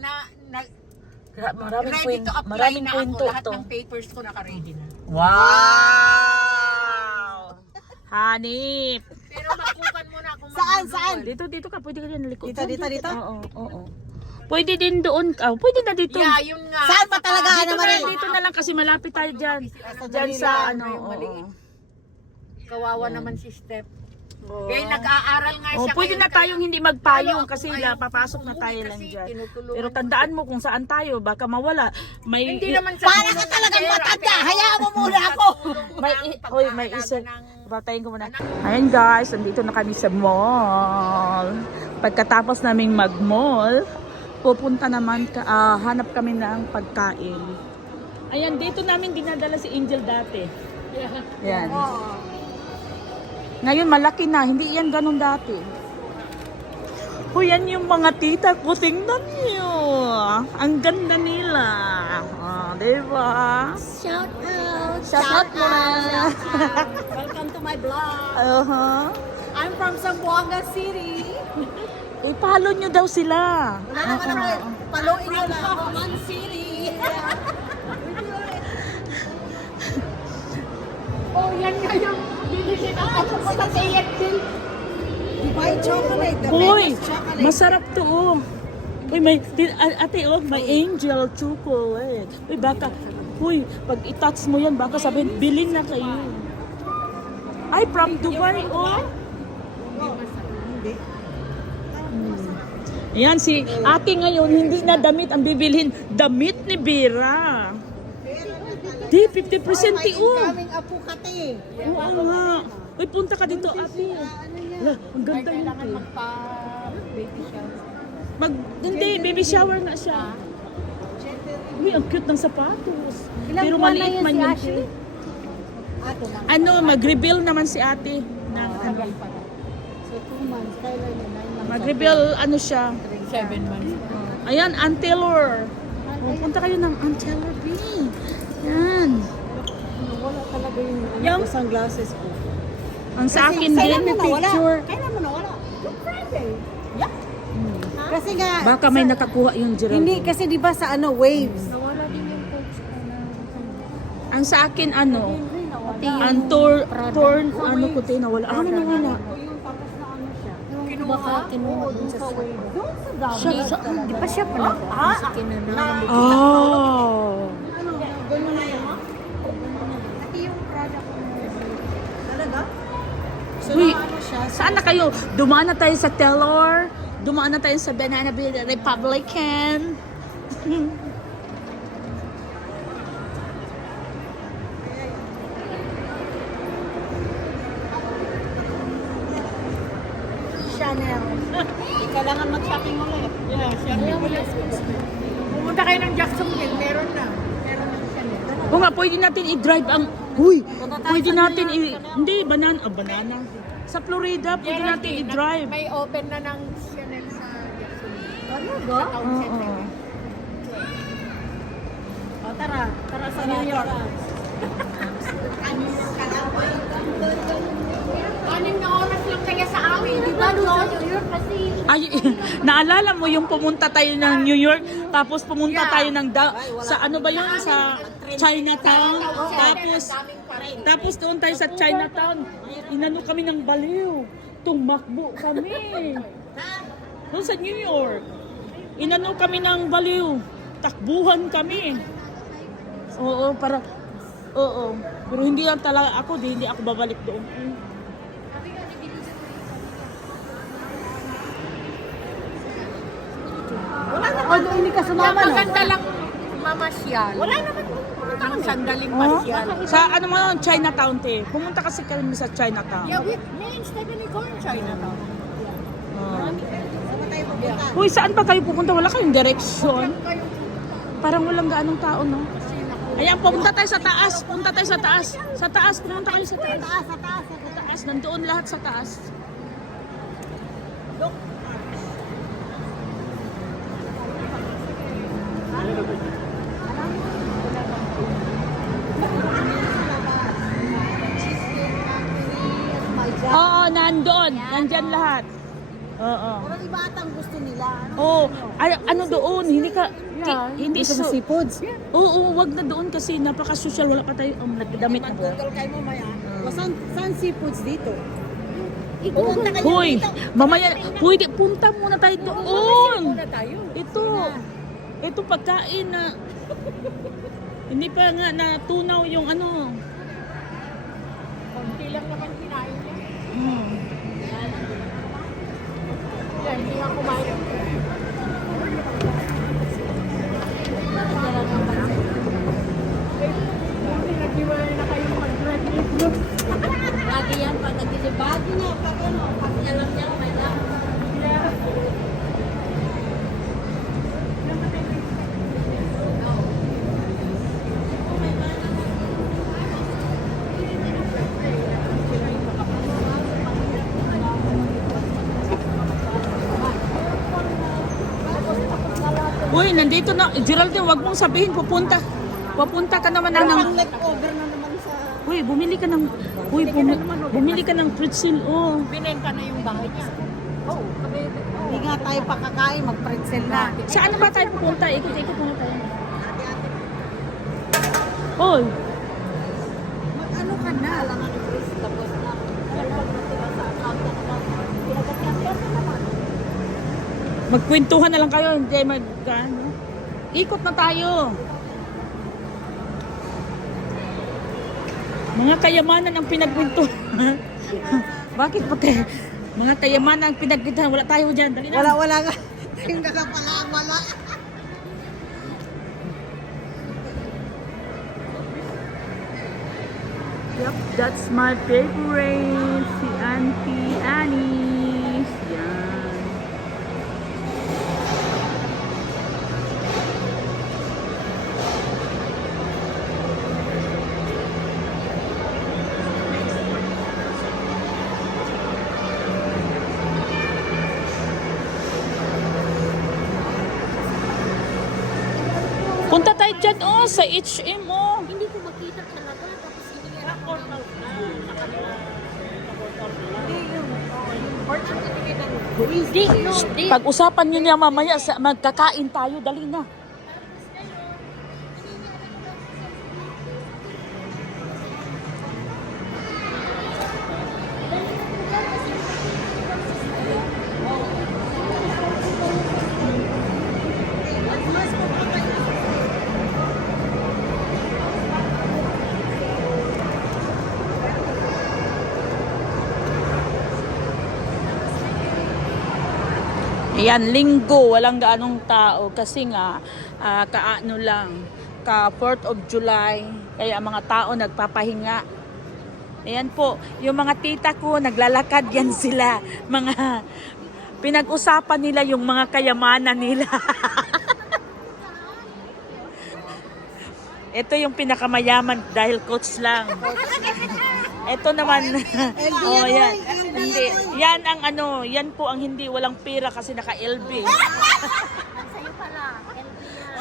Maraming ready to apply maraming na kwento ako. Lahat to. ng papers ko naka-ready na. Wow! Hanip! Pero magkukan muna ako. Saan? Dito ka. Pwede ka dyan likod. Dito? Oo. Pwede din doon ka. Pwede na dito. Yeah, yun nga. Saan ba talaga, Dito Ana na Marie? lang, dito na lang kasi malapit tayo dyan. Dyan sa ano. Oo. Kawawa naman si Steph. Kaya nag-aaral nga siya. Pwede ngayon, na tayong hindi magpayong Ayaw, kasi ayaw papasok na umuwi tayo kasi lang dyan. tinutulungan Pero ko tandaan mo kung saan tayo. Baka mawala. May, Hindi naman sa Para ka talagang matanda. Hayaan mo muna ako. may isa. Patayin ko muna. Ayan guys, nandito na kami sa mall. Pagkatapos naming mag-mall, pupunta naman, hanap kami ng pagkain. Ayan, dito namin dinadala si Angel dati. Yan. Ngayon malaki na, hindi yan ganun dati. O yan yung mga tita ko, tingnan nyo. Ang ganda nila. Diba? Shout out! Shout out! Welcome to my vlog. I'm from Zamboanga City. I-follow nyo daw sila. Wala naman ako. Paluin nyo na ako. Man City. Oh, yan nga yung bibili ako sa TFL. White chocolate. The Hoy, famous chocolate. masarap to oh. Uy, may, ate, oh, may angel chocolate. Uy, baka, uy, pag i-touch mo yan, baka sabihin, bilhin na kayo. Ay, from Dubai, oh. Ayan, si ate ngayon, hindi na damit ang bibilhin. Damit ni Vera. Di, 50% oh. Kaming apo kati. Oo nga. Uy, punta ka dito, ate. Wala, ang ganda yun. Kailangan magpa-baby shower. Hindi, baby shower nga siya. Uy, ang cute ng sapatos. Ilang Pero buwan na maliit yan man si yun. Ashley? Ano, mag-reveal naman si ate. Na, ano, So 2 months, kailan yun? 9 months. mag-reveal, ano siya. 7 months. Ayan, Aunt Taylor. Oh, punta kayo ng Aunt Taylor B. Yan. Wala talaga yung Yung Sunglasses po. ang sa akin din. Picture. Kailan mo nawala? Kasi nga, Baka may nakakuha yung Gerald. hindi kasi di ba sa ano, waves. nawala din yung coach ko na Ang sa akin, ano, ang tour, ano ko tayo, nawala. Ah, nawala. yung baka kinuha dun sa Siya, di ba siya pala sa kinanang oh. Uy, saan na kayo? Dumaan na tayo sa Taylor. Dumaan na tayo sa Banana Republican. Chanel. Kailangan mag-shopping ulit. Yeah, siya. Pumunta kayo ng Jacksonville, meron na. Meron na siya. O nga, pwede natin i-drive ang... Uy, pwede natin Hindi, banana. Sa Florida, pwede natin i-drive. May open na ng Chanel sa Jacksonville. Talaga? Sa town center. O tara, tara sa New York. 6 na oras lang kaya sa awi, di ba? Ay, naalala mo yung pumunta tayo ng New York, tapos pumunta tayo ng sa ano ba yun? Sa Chinatown. Tapos doon tayo sa Chinatown. Inano kami ng baliw. Tumakbo kami. Doon sa New York. Inano kami ng baliw. Takbuhan kami. Oo, para... Oo. Pero hindi lang talaga ako, hindi ako babalik doon. O, hindi ka sumama, no? Maganda lang mamasyal. Wala naman ang sandaling masyal. Sa ano mo, Chinatown te. Pumunta kasi kami sa Chinatown. Yeah, me and Stephanie go in Chinatown. Uy, saan pa kayo pupunta? Wala kayong direksyon. Parang walang gaanong tao, no? Ayan, pumunta tayo sa taas. Pumunta tayo sa taas. Sa taas, pumunta kayo sa taas. Sa taas. Nandoon lahat sa taas. Oo, nandoon. Nandyan lahat. Oo. Parang iba atang gusto nila. Oh, ay, ano doon? Hindi ka hindi Ito sa seafoods. Oo, wag na doon kasi napaka-social, wala pa tayo nagdamit na. Google kayo mamaya. O, saan seafoods dito? Hoy, mamaya, pwede, punta muna tayo doon. Muna tayo. Ito pagkain na, hindi pa nga natunaw yung ano. Konti lang naman kinain niya. Hmm. Yan, hindi nga kumain. Naghiwalay na kayo mag-graduate. Lagi yan, pag nag-debate niya, pag ano, pag alam niya, may lang. Uy, nandito na, Geraldine, wag mong sabihin, pupunta ka naman na ng, Leftover na naman sa... uy, bumili ka ng, bumili ka ng pretzel, oh. Binenta na yung bahay niya. Hindi nga tayo pakakain, mag-pretzel na. Saan na ba tayo pupunta? Ikot-ikot muna tayo. Hoy, Ano ka na? Tapos na. Pero pagdating sa account na naman, pinagasgasgas na naman. magkwentuhan na lang kayo, hindi ikot na tayo. Mga kayamanan ang pinagkwentuhan. Bakit pati? Mga kayamanan ang pinagkwentuhan. Wala tayo dyan. Dali na. Wala nga. Tingnan ka pala ang wala. Yep, that's my favorite. Si Auntie Annie. Yan. Punta tayo dyan, oh, sa H&M, oh. Hindi ko makita talaga. Tapos hiningi ako. Pag-usapan nyo niya mamaya, magkakain tayo, dali na. Ayan, linggo, walang gaanong tao kasi nga kaano lang, ka 4th of July, kaya ang mga tao nagpapahinga. Ayan po, yung mga tita ko naglalakad yan sila, mga pinag-usapan nila yung mga kayamanan nila. Ito yung pinakamayaman dahil coach lang. Ito naman, oh yan. Hindi, yan ang ano, yan po ang hindi walang pera kasi naka-LB. Sa'yo pala.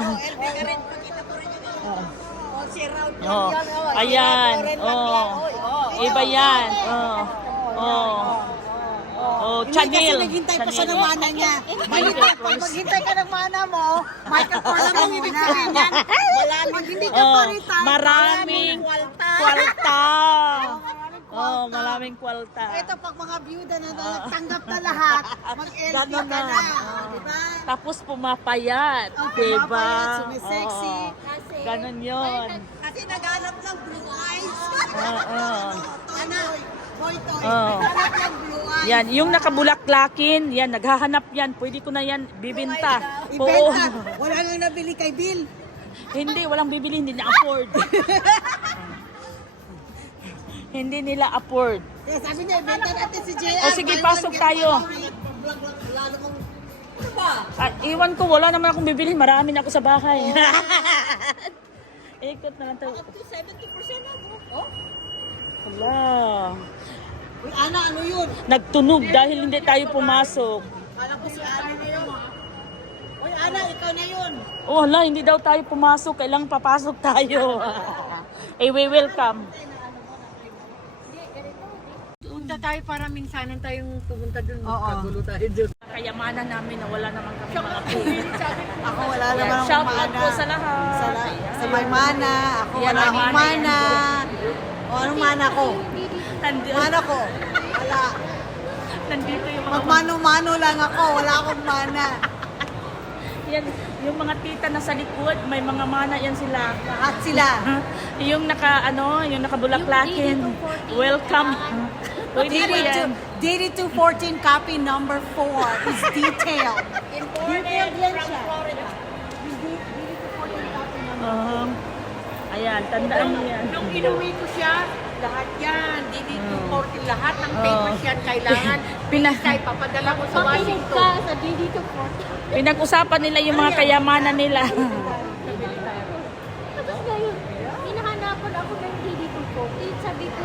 Oh, LB ka rin. Pakita ko rin yun. Oh, si Raul. Oh, ayan, oh. Iba yan, oh. Oh. Oh, Chanel. Naghintay pa siya ng mana niya. Maghintay ka ng mana mo, Michael Kors ang ibig sabihin yan. Pag hindi ka Oh, parita, maraming kwalta. Oh, maraming kwalta. ito pag mga byuda na nagtanggap na lahat, mag-LB Ganon ka na. na. Oh. Diba? Tapos pumapayat, Oh, diba? pumapayat, sumisexy. Oo. Ganon yun. Kasi naghanap ng blue eyes. Oo. Ano? Boy toy. Oh. Naghanap ng blue eyes. Yan, yung nakabulaklakin, yan, naghahanap yan. Pwede ko na yan bibinta. Oo. Ibenta. Wala nang nabili kay Bill. Hindi, walang bibili, hindi na afford. Hindi nila afford. Kaya sabi niya, ibenta natin si JR. O sige, pasok tayo. Lalo mong... Ano ba? Iwan ko, wala naman akong bibili. Marami na ako sa bahay. Ikot na lang tayo. Up to 70% na mo. Oh? Wala. Uy, Ana, ano yun? Nagtunog dahil hindi tayo pumasok. Kala ko si Ana na yun. Uy, Ana, ikaw na yun. Oh, hala, hindi daw tayo pumasok. Kailangan papasok tayo. We welcome. Punta tayo para minsanan tayong pumunta dun. Oo. Kagulo tayo dun. Kayamanan namin na wala naman kami mga pera. Ako wala naman Ayan, akong shout out mana. po sa lahat. Sa may mana. Ako Yan, wala may akong mana mana. O, anong mana ko? Mana ko? Wala. Nandito yung mga Magmano-mano lang ako. Wala akong mana. yan, yung mga tita na sa likod, may mga mana yan sila. Lahat sila. Yung yung nakabulaklakin. Welcome. Pwede po yan. Dated to 14 copy number 4 is detailed. Detailed yan siya. Ayan, tandaan niyo yan. Nung inuwi ko siya, lahat yan. DD240, lahat ng papers yan kailangan. Pinasay, papadala mo sa Makinig Washington. ka sa DD240. Pinag-usapan nila yung mga kayamanan nila. Tapos ngayon, hinahanapan ako ng DD240. Sabi ko,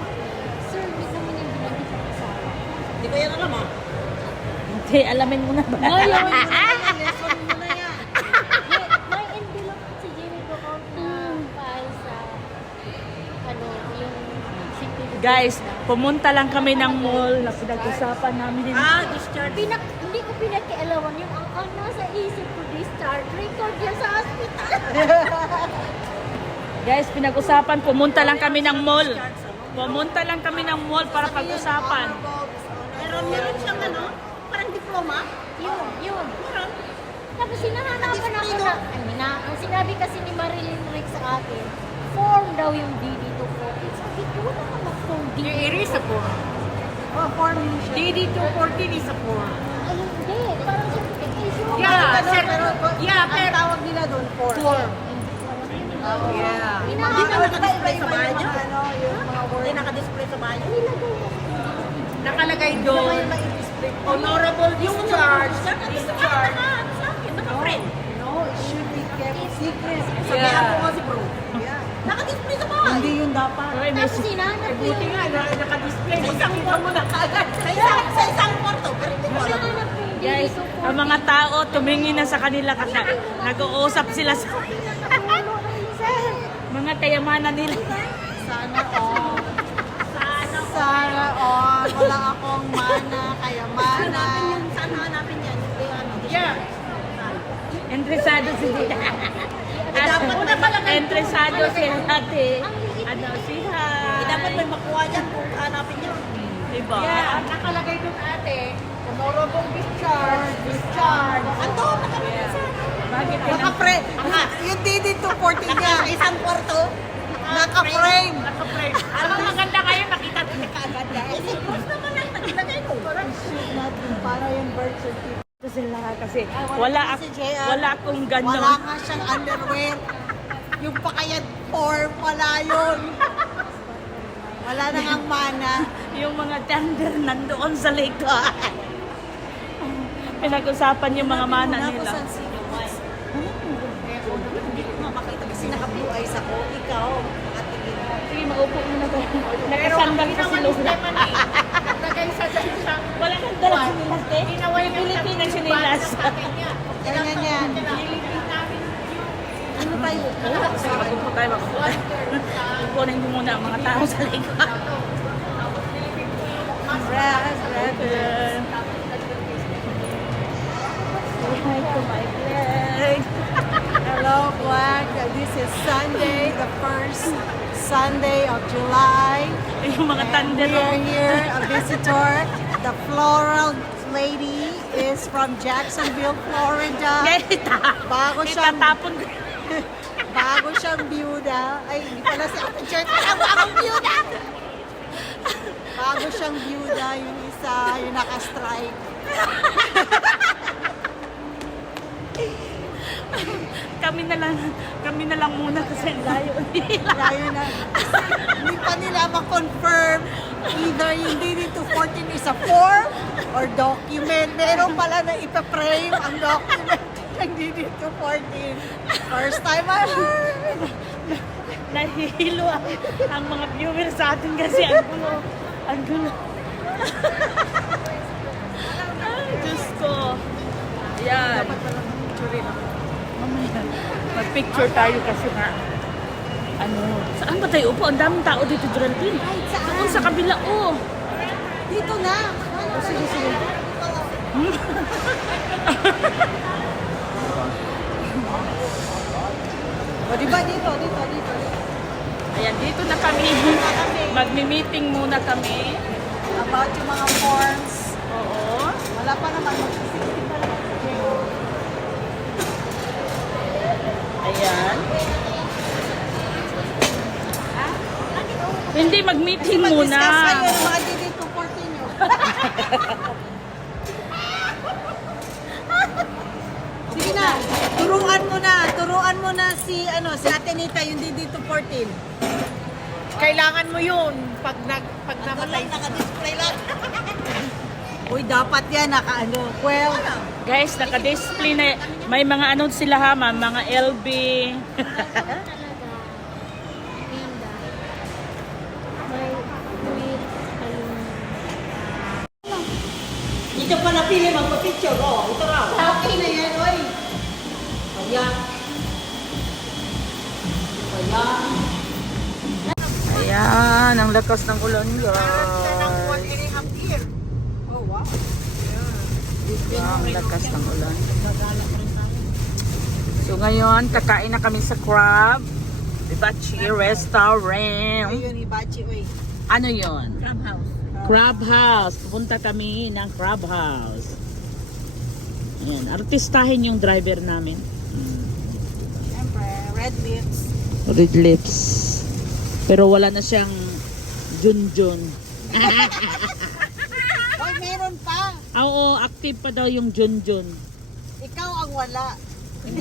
sir, hindi naman yung binagay sa kasama. Hindi ko yan alam ah. Hindi, alamin mo na ba? Ngayon, Lesson mo na yan. may envelope si Jimmy Bocov na file sa, yung security. Guys, pumunta lang kami ng mall na pinag-usapan namin. Discharge. Hindi ko pinakialaman yung ang nasa isip ko, discharge record yan sa hospital. Guys, pinag-usapan, pumunta lang kami ng mall. Pumunta lang kami ng mall para pag-usapan. Pero meron siyang ano, parang diploma. Yun. Tapos sinahanapan ako na, ang sinabi kasi ni Marilyn Rick sa akin, form daw yung DD214. Sabi ko, wala naman form It is a form. Oh, form yun siya. DD214 is a form. Ay, hindi. Parang certification. Yeah, Ano, sir. pero, Yeah, ang pero tawag nila doon, form. form. Yeah. Hindi Hindi na naka-display sa bahay niyo? Ano, yung mga word. Hindi naka-display sa bahay niyo? Nakalagay doon. Honorable discharge. Discharge. Naka-print. No, it should be kept secret. Yeah. Sabihan ko kasi bro. Yeah. Naka-display sa bahay. Hindi yun dapat. Tapos sinanap ko Buti yung, nga, naka-display. Isang mo na kaagad. Sa isang kwarto, pero hindi ko alam. sinanap ko yung Guys, DD214. ang mga tao tumingin na sa kanila kasi nag-uusap sila sa mga kayamanan nila. Sana all. Sana all. Wala akong mana, kayamanan. Saan hanapin yan? Yeah. Interesado sila. Interesado sila ate. Ano siya? Dapat may makuha yan kung hanapin yun. Diba? Yeah, nakalagay doon ate. Honorable discharge. Discharge. Ando, nakalagay sa Bakit naka-frame. Yung DD214 niya, isang kwarto, naka-frame. Naka-frame. Alam mo, maganda kayo, nakita din kaagad. Isang kwarto naman lang, naglagay ko. Natin para yung birth certificate. sila kasi wala si JR. wala akong ganun. Wala nga siyang underwear. Yung pakayad form, wala yun. Wala nang ang mana. Yung mga tender nandoon sa likod. Pinag-usapan yung mga mana nila. Hindi ko nga makita kasi naka-blue eyes ako. Ikaw, nakatingin. Sige, maupo muna tayo. Nakasandal pa si Lola. Naglagay sa isang Wala kang dala sinilas eh. Pipilitin ng sinilas. Ganyan yan. Ano tayo? Sige, mag-upo tayo. Kukunin ko muna ang mga tao sa likod. Breath, breath. Hi to my leg. Hello, Black. This is Sunday, the first Sunday of July. Yung mga And tender. we are here, a visitor. The floral lady is from Jacksonville, Florida. Bago siyang, Itatapon ko. bago siyang byuda. Ay, hindi pala si Ate Church. Ang bagong byuda! Bago siyang byuda, yung isa, yung naka-strike. Kami na lang muna kasi ang layo nila. Layo na. Hindi pa nila ma-confirm either yung DD214 is a form or document. Meron pala na ipa-frame ang document ng DD214. First time I heard. Nahihilo ang mga viewers sa atin kasi ang gulo. Ang gulo. Ay, Diyos ko. Ayan. Mamaya, mag-picture tayo kasi nga. Ano, saan ba tayo upo? Ang daming tao dito, Geraldine. Doon sa kabila, oh. Dito na. Sige, sige. O, diba dito, dito, dito. Ayan, dito na kami. Magmi-meeting muna kami. About yung mga forms. Oo. Wala pa naman. Mag-60 pa naman si Jeo. Ayan. Hindi, mag-meeting muna. Mag-discuss kayo ng mga DD214 nyo. Sige na, turuan mo na si Ate Nita yung DD214. Kailangan mo yun pag namatay. Naka-display lang. Uy, dapat yan, well, Guys, naka-display na. May mga ano sila ha, mga LB. Talaga. Ganda. May with dito pa napili magpa-picture. Oh, ito raw. Okay na yan, oy. Ayan. Ayan. Ayan, ang lakas ng ulan guys. Oh, wow. Ang lakas ng ulan. So ngayon, kakain na kami sa crab. Hibachi Restaurant. Ayun, Hibachi, wait. Ano yon? Crab house. Crab House. Pupunta kami ng Crab House. Ayan, artistahin yung driver namin. Siyempre, red lips. Red lips. Pero wala na siyang Junjun. Hoy, meron pa. Oo, active pa daw yung Junjun. Ikaw ang wala. Hindi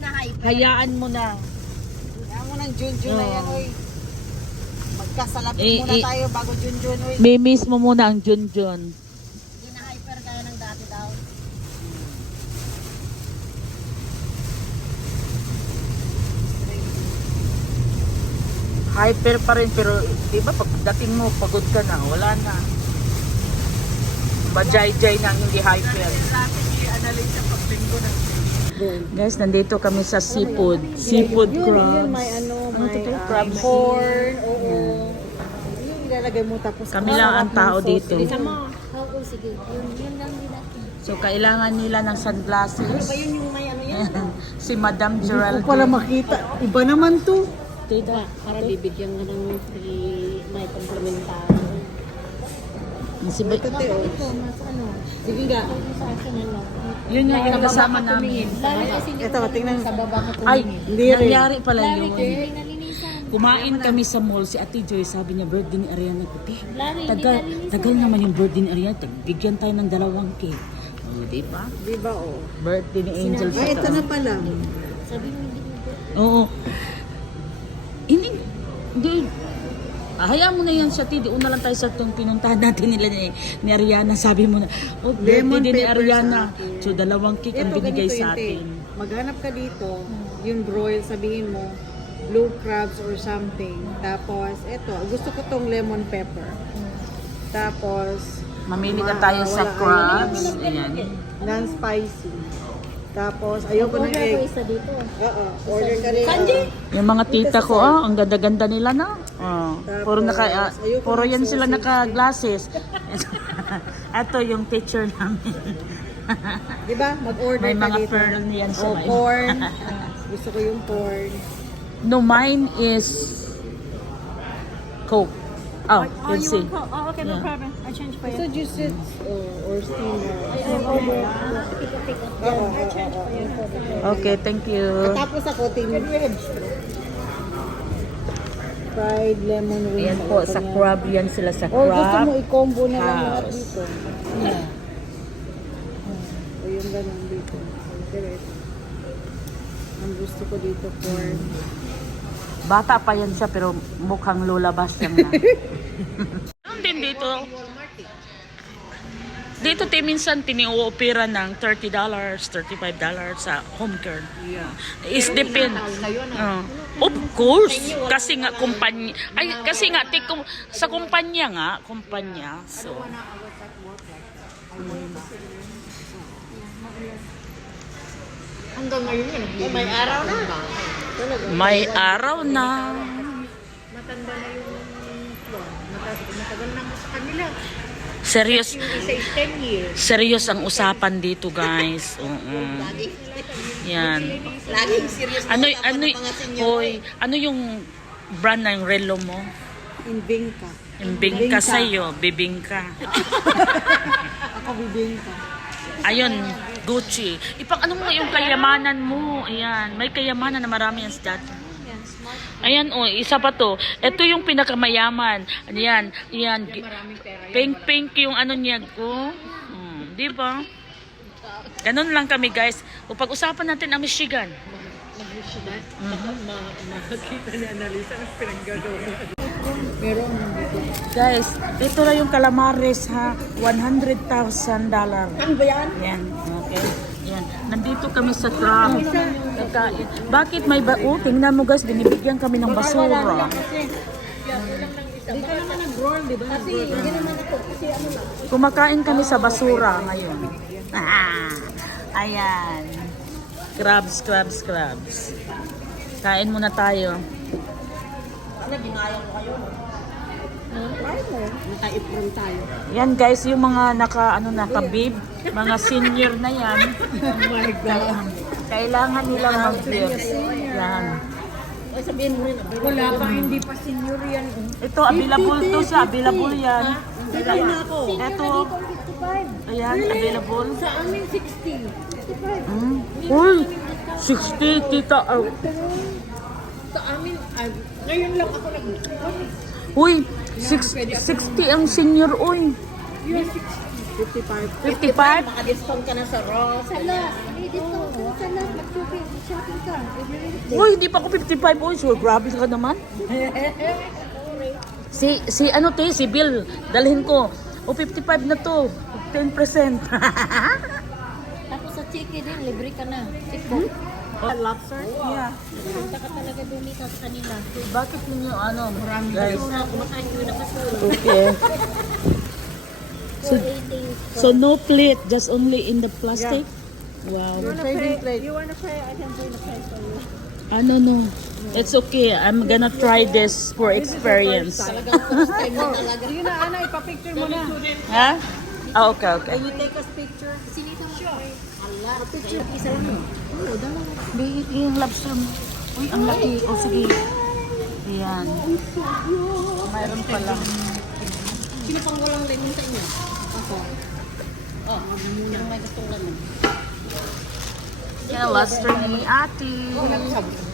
na hyper. Hayaan mo na. Kaya mo ng Junjun na yan, Oo. oy. Magkasalapit Eh, muna eh. tayo bago Junjun, oy. Miss mo muna ang Junjun. Hindi na hyper kaya ng dati daw. Hyper pa rin pero di ba pagdating mo pagod ka na, wala na. Bajay-jay na hindi hyper. Guys, nandito kami sa seafood. Seafood crabs. May to? Crab corn, oo. Yung ilalagay mo tapos Kami lang ang tao dito. Oo, sige. Yun lang din natin. So kailangan nila ng sunglasses. Yun yung may ano yan. Si Madam Hindi ko pala Geraldine. makita. Iba naman to. Tita, Para bibigyan ka ng free, may komplementary. si Ito, te, oh. Ito, mas ano, Sige nga. sa akin ano. yun nga yung kasama namin. Lalo kasi hindi Ito, tingnan. sa baba ka Ay, Hindi rin. nangyari pala Larry, yun. hindi nalinisan. Kumain kami sa mall, si Ate Joy, sabi niya, birthday ni Ariana. Puti, Larry, hindi tagal, nalinisan. tagal naman yung birthday ni Ariana. Bigyan tayo ng 2 cake. O, di ba? Di ba, oh. Birthday ni Angel Ay, ito na pala. Sabi mo hindi mo. Oo. Hindi, hayaan mo na yan siya, Tidi. Una lang tayo sa itong pinuntahan natin nila ni Ariana. Sabi mo na, oh, birthday Lemon din ni pepper Ariana. sa akin. So, 2 cake ang binigay sa atin. Maghanap ka dito, yung broil, sabihin mo, blue crabs or something. Tapos, eto, gusto ko tong lemon pepper. Tapos, Mamili ka tayo sa wala, crabs. Ayan. non-spicy. Tapos, ayoko ng Order ko egg. isa dito. Oo, order ka rin. Yung mga tita ko, ang ganda-ganda nila na. Puro puro yan sila naka-glasses. Ito yung teacher namin. Di ba? Mag-order May ka mga dito. pearl niyan siya. Oh, corn. Gusto ko yung corn. No, mine is Coke. Oh, you see. Oh, okay, no Yeah. problem. I change for So, just it or steamer. Okay, thank you. Tapos ako, fried lemon wings. Ayan po, sa crab yan sila sa Or gusto crab. mo i-combo na lang lahat house. dito. O yung ganun dito. Correct. Ang gusto ko dito corn. Bata pa yan siya pero mukhang lulabas yan na. Ano din dito? Dito minsan tini-opera ng $30, $35 sa home care. Yeah. Is depend. na yun, Of course. Kasi nga kumpanya. Ay, kasi nga sa kumpanya. So, Hanggang ngayon yun. May araw na. may araw na. Matanda na yung matagal na sa kanila. Serious. Yung isa is 10 years. Serious ang usapan dito, guys. Oo. Yan. Laging serious Ano yung brand ng relo mo? Inbingka. Bibingka sa'yo, bibingka. Ako bibingka. Ayun, Gucci. Ano mo yung kayamanan mo? Ayan, may kayamanan na marami yan sa dati. Ayan, isa pa to. Ito yung pinakamayaman. Ayan, ayan. Pink yung ano niya ko. Di ba? Ganun lang kami, guys. O pag-usapan natin ang Michigan. Makakita ni Annalisa ang pinanggagawa. Guys, ito na yung calamares ha. $100,000. Ano ba yan? Yan, okay. Yan. Nandito kami sa crab. Kakain. Bakit may tingnan mo guys, binibigyan kami ng basura. Hindi ka naman nag-roll, di ba? Kasi hindi naman ako. Kasi ano lang. Kumakain kami sa basura ngayon. Ayan. Crabs. Kain muna tayo. Naka-ipron tayo. Yan guys, yung mga naka-bib, mga senior na yan. Oh my God. Kailangan nilang mag-bib. Yan. Wala pa, hindi pa senior yan. Ito, available to siya. Available yan. Sakay na ako. Ito, 55. ayan, available. Sa amin, 60. 55. Uy, 60, tita. Sa amin, ngayon lang ako Uy, 60 ang senior, uy. 55. 55? Naka-discount ka na sa Ross. Sa last. May discount ka sa last. Mag-shopping. Shopping ka. Uy, hindi pa ako 55, uy. So, grabe ka naman. Si ano te, si Bill, dalhin ko. O 55 na to. 10%. Tapos sa chicken din, libre ka na. Chicken. Lobster? Yeah. Punta ka talaga doon dito sa kanila. Bakit ninyo ano? Guys. Basura, kumakain ko na basura. Okay. 480. So no plate, just only in the plastic? Wow. Trading plate. You wanna pay? I can pay the price for you. Ano no. It's okay. I'm gonna try this for experience. Yun na, Ana, ipapicture mo na. Ha? Ah, okay, okay. Can you take us picture? Sinita mo. Allah, picture. Isa lang. Bihit yung lobster mo. Uy, ang laki. O sige. Ayan. Mayroon pala. Sino pang walang lemon sa inyo? Ako. Oh, sino may gustong lemon? Yan, lobster ni ate.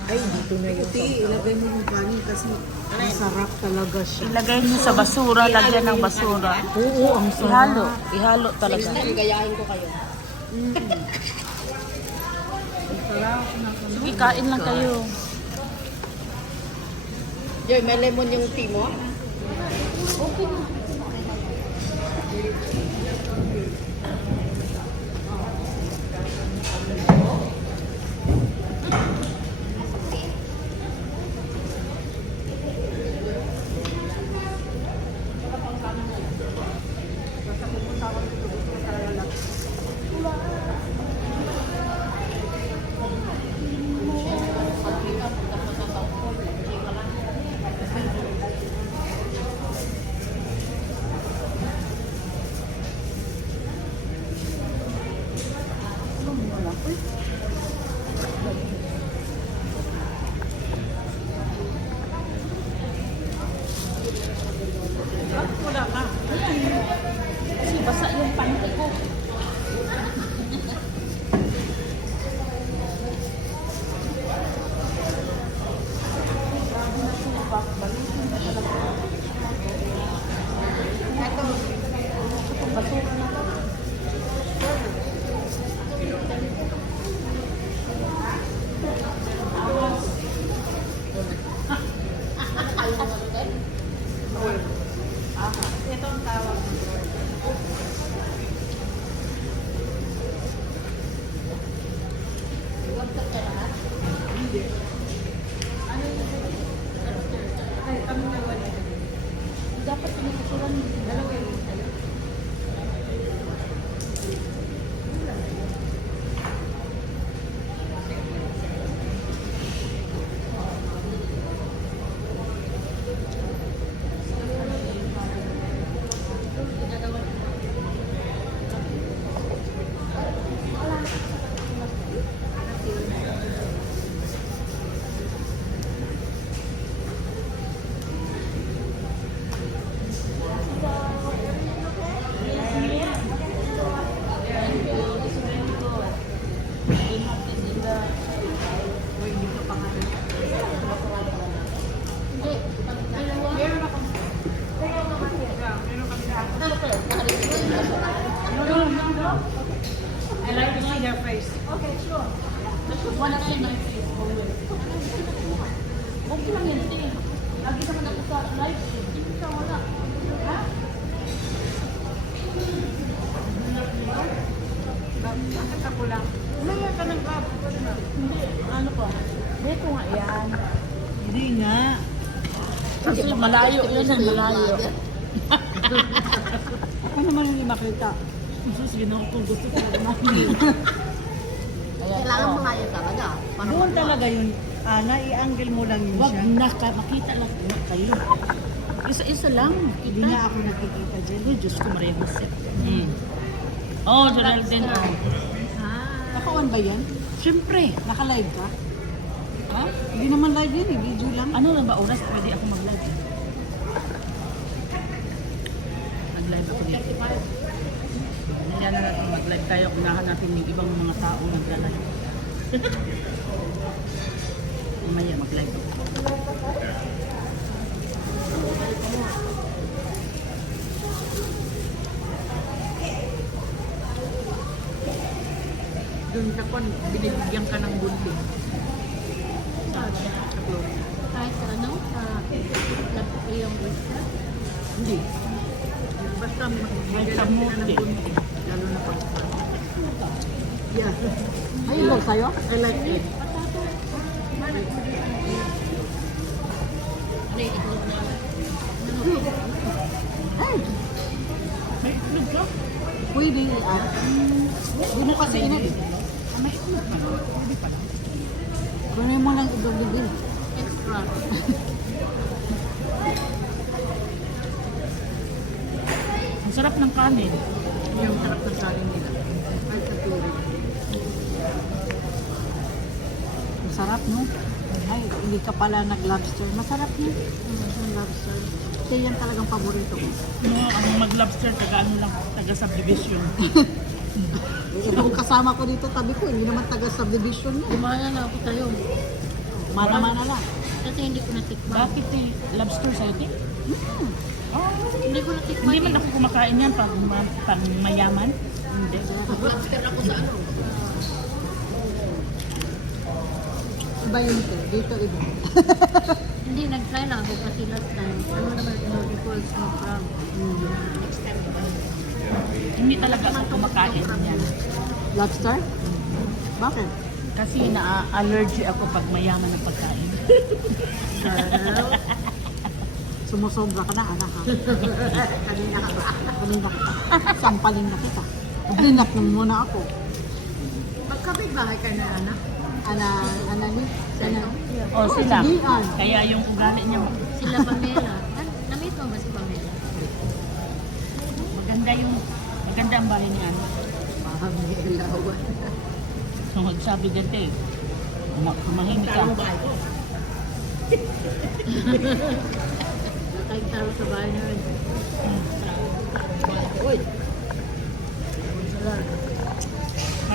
Ay, dito na yun. Ilagay mo yung kanin kasi masarap talaga siya. Ilagay niyo sa basura, lagyan ng basura. Oo, ang Ihalo. Ihalo talaga. Gayahin ko kayo. Sige, kain lang kayo. Joy, may lemon yung tea mo? Basa yung panty ko. Dapat pinagkukulan dalawa yung I like to see their face. wala na yun. Okay lang yun, te. Lagi naman ako sa live. Hindi ka wala. Ha? Bakit ako lang? Umaya ka ng grab. Hindi, ano pa? Dito nga yan. Hindi nga. Kasi malayo yun, malayo. Ako naman yung makita. Jesus, ginawa ko gusto ko na Kailangan malayo talaga. Doon talaga yun. Nai-angle mo lang yun Wag siya. na, makita lang kayo. Isa-isa lang. Hindi nga ako nakikita dyan. Oh, Diyos ko, Maria Jose. Oh, Geraldine. Oh. Naka-on ba yan? Siyempre. Naka-live ka? Ha? Hindi naman live yun eh, video lang. Ano lang ba oras pwede ako mag-live? Mag-live ako dito. Hindi na natin mag-live tayo. Unahan natin yung ibang mga tao nag-live. Mamaya mag-live ako. Doon sa kon, binibigyan ka ng bunting. Kahit sa ano, sa yung oyster. Hindi. Basta Kahit sa mote. lalo na pag yeah. Ayun ba sa'yo? I like it. May itlog ka? Pwede. Hindi mo kasi inad eh. May itlog ka. Pwede pala. Kunin mo lang idugligin. Extra. Ang sarap ng kanin. Yung sarap ng kanin nila. Ay, sa turo. Masarap, no? Ay, hindi ka pala nag-lobster. Masarap yun. Yung lobster. Kasi yan talagang paborito ko. Ano, ang mag-lobster, taga ano lang, taga subdivision. Yung kasama ko dito, tabi ko, hindi naman taga-subdivision yan. Kumaya na ako sa'yo. Mana-mana lang. Kasi hindi ko natikman. Bakit eh, lobster sa'yo, te? Oh, Hindi ko natikman. hindi man ako kumakain yan pag mayaman. Hindi. Lobster ako sa ano. Iba yun, te. Dito, iba. Hindi, nag-try lang ako kasi last time. Ano naman yung equals ng crab. Next time ba? Hindi talaga ako kumakain yan. Lobster? Bakit? Kasi na-allergy ako pag mayaman ng pagkain. Sumusobra ka na, anak ha? Kanina ka ba? Kanina ka. Sampalin na kita. Blinak mo muna ako. Magkapit bahay ka na, anak? Anani? O sila. Dian. Kaya yung ugali niya, Sila Pamela. Namit mo ba si Pamela? maganda ang bahay niya. So magsabi dito kumahimik ka. Nakain taro sa bahay na rin.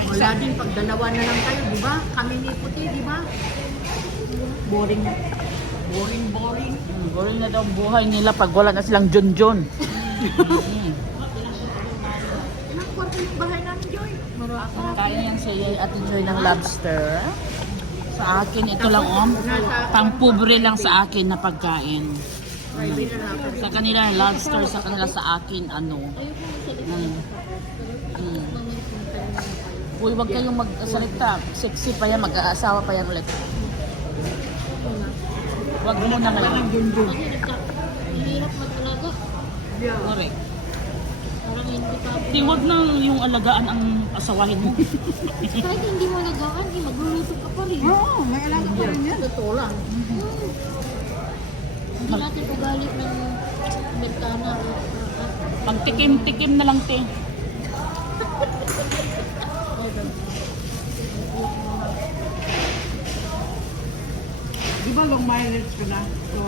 Wala din pag dalawa na lang kayo, di ba? Kami ni Puti, di ba? Boring. Boring. Boring na daw ang buhay nila pag wala na silang John. Ilang kwarto yung bahay namin, Joy? Kaya yan si Ate Joy ng lobster. Sa akin, ito lang pang-pobre lang sa akin na pagkain. Sa kanila lobster, sa kanila sa akin, ano. Uy, wag kayong magsalita. Sexy pa yan, mag-aasawa pa yan ulit. Wag mo na ngayon. Hirap mag-alaga. Correct. Parang hindi pa ako. Di, wag na yung alagaan ang asawahin mo. Kahit hindi mo alagaan, magluluto ka pa rin. Oo, may alaga pa rin yan. Totoo lang. Hindi natin ugali ng bintana. Pag tikim-tikim na lang, te. Di ba long mileage ka na? So,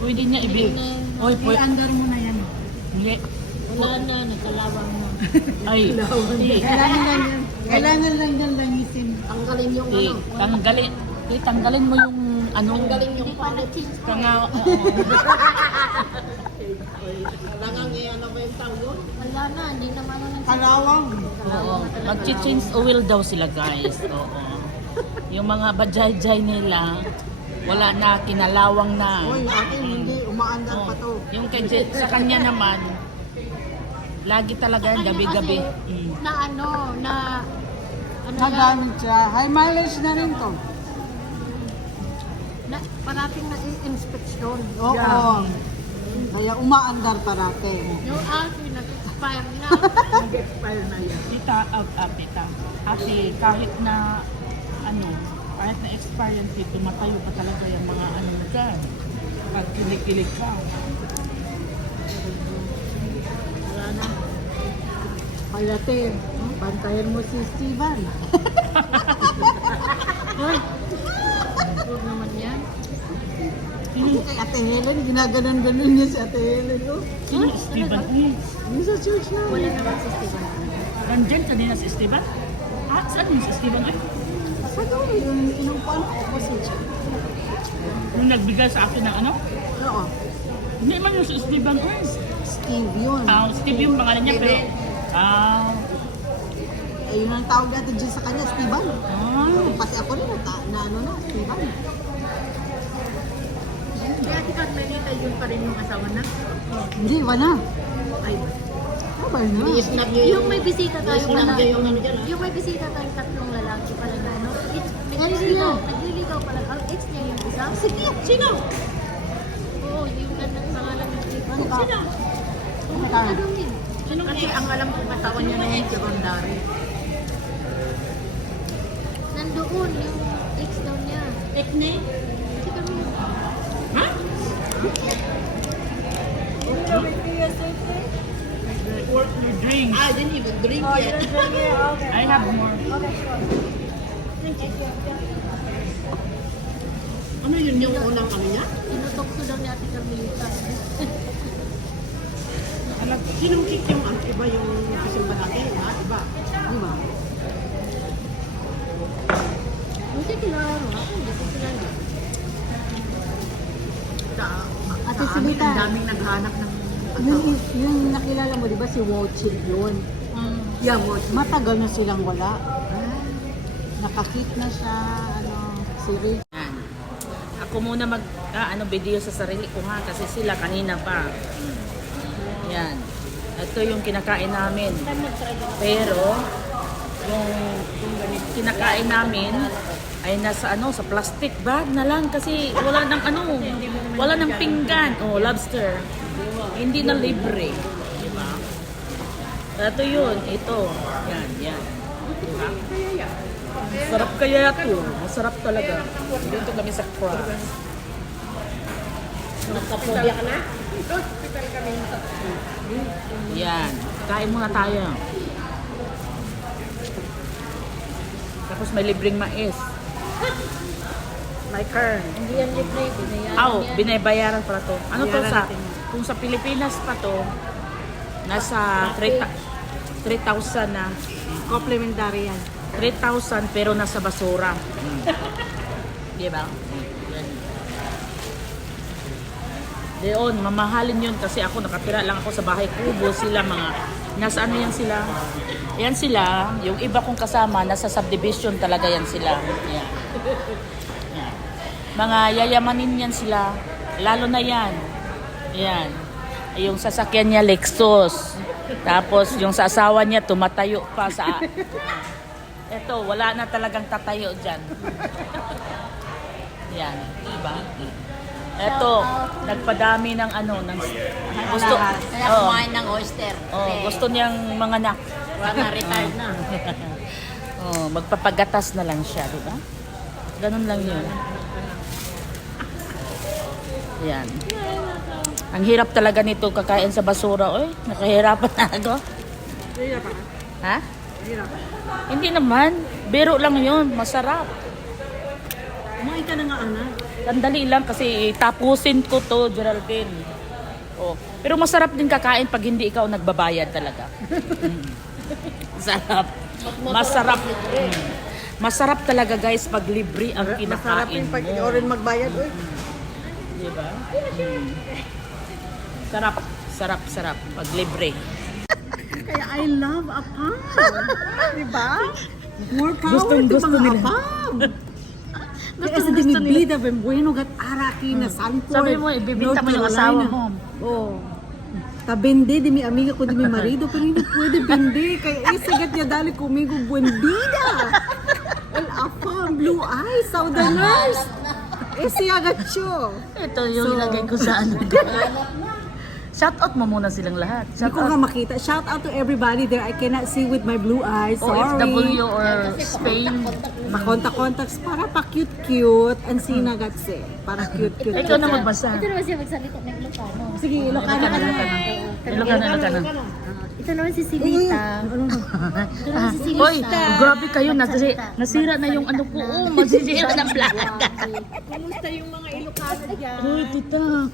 Pwede niya ibig. Oy, pwede. i-under mo na yan. Hindi. Wala na, nagkalawang na. Ay, te. Kailangan lang yan langisin. Tanggalin yung Te, tanggalin. Te, tanggalin mo yung ano. Tanggalin yung Hindi pa nag-change pa. Kanga, Kailangan ano ba yung tawag? Wala na, hindi naman na Kalawang. oo. Mag-change oil daw sila, guys. Oo. Yung mga bajay-jay nila, wala na, kinalawang na. Uy, akin hindi. Umaandar pa to. Yung kay sa kanya naman, lagi talaga yan, gabi-gabi. Mm. na ano yan, Nagamit siya. High mileage na rin to. na, parating na inspection. Oo. Kaya umaandar parate. Yung akin, nag-expire na. Nag-expire na yan. Tita, tita. Ate, kahit na, kahit na experience, tumatayo pa talaga yung mga ka. Pag kilig-kilig ka. Wala na. Kaya te, bantayan mo si Steven. Sure naman yan. Kay Ate Helen, ginaganon-ganon niya si Ate Helen. Oh. Sino si Esteban? Yung sa church na. Wala naman si Steven. Nandyan kanina si Esteban? Ah, saan yung si Esteban? Ay, Sa doon, yung inuupuan ko opposite siya. yung nagbigay sa akin ng ano? Oo. Hindi man yung si Esteban. Ay, Steve yun. Steve yung pangalan niya, pero... Eh, yun ang tawag natin dyan sa kanya, Steven. Pati ako rin, na ano na, Steven. Kaya Ate Carmelita, yun pa rin yung asawa na. Hindi, wala. Ay, Ano ba yun? Yung may bisita tayo pala. Yung may bisita tayo tatlong lalaki pala na ano. Nagliligaw pala. Ang ex niya yung isa. Sige, sino? Oo, yung pangalan ng ex. Sino? Ano yun? kasi ang alam kong asawa niya na yung secondary. Nandoon yung ex daw niya. Ex name? Si Camille. your drinks. I didn't even drink yet. I have more. Ano yun yung unang ano niya? Tinutokso daw ni Ate Carmelita. Sinong cake yung ano? Iba yung kasimba natin? Ha? Iba? Iba? Hindi kilala mo. Ako hindi ko kilala. Ate Sa amin, Silita. ang daming naghanap ng Yung nakilala mo, di ba si Wochid yun? Yeah, what? Matagal na silang wala. Nakakit na siya, ano, si Rick. Yan. Ako muna video sa sarili ko ha kasi sila kanina pa. Yan. Ito yung kinakain namin. Pero yung kinakain namin ay nasa sa plastic bag na lang kasi wala nang pinggan. Oh, lobster. Hindi na libre. Diba? Ito yun. Ito. Yan. Diba? Sarap kaya ito. Masarap talaga. Dito kami sa crabs. Nagkapobya ka na? Yan. Kain muna tayo. Tapos may libreng mais. My kern. Hindi yan libre. Binayaran yan. Binabayaran para to. Ano to Bayaran sa... natin. Kung sa Pilipinas pa to, nasa 3,000 na. Complimentary yan. 3,000 pero nasa basura. Diba? Yan. Doon, mamahalin yun kasi ako nakatira lang ako sa bahay kubo. Sila nasa ano yan sila? Yan sila, yung iba kong kasama, nasa subdivision talaga yan sila. Yan. Yan. Mga yayamanin yan sila. Lalo na yan. Yan. Yung sasakyan niya Lexus. Tapos yung sa asawa niya tumatayo pa sa... Eto, wala na talagang tatayo dyan. Yan. Diba? Eto, nagpadami ng gusto... Kaya kumain ng oyster. gusto niyang mga anak. Wala retired na. Magpapagatas na lang siya, diba? Ganun lang yun. Yan. Ang hirap talaga nito kakain sa basura. Oy, nakahirapan na ako. Ha? Hindi naman. Biro lang yun. Masarap. Kumain ka na nga, anak. Sandali lang kasi tapusin ko to, Geraldine. Oh. Pero masarap din kakain pag hindi ikaw nagbabayad talaga. Sarap. Masarap. Masarap talaga guys pag libre ang kinakain Masarap yung pag mo. ikaw rin magbayad. Uy. Diba? Sarap pag libre. Kaya I love Apam. Diba? More power to mga Apam. Kasi din mi bida ben bueno gat araki na sanpor. Sabi mo, ibibinta mo yung asawa mo. Oh. Tabende di mi amiga ko di mi marido pero hindi pwede bende kaya isagat niya dali kumigo buen bida. El Apam blue eyes Southerners. Siya gatyo. Ito yung So- ilagay ko sa ano. Shout out mo muna silang lahat. Hindi Shout ko nga out makita. Shout out to everybody there. I cannot see with my blue eyes. Sorry. OFW or Spain. Makontak-contacts para pa cute-cute. Ang sinagatse. Para cute-cute. Ikaw na magbasa. Ito naman siya magsalita ng Ilocano. Sige, Ilocano ka na. Ilocano. Ito naman si Silita. Ito naman si Silita. Hoy, grabe kayo. Nasira na yung ano ko. Oh, masisira na plaga. Kumusta yung mga Ilocano dyan? Hoy, tita.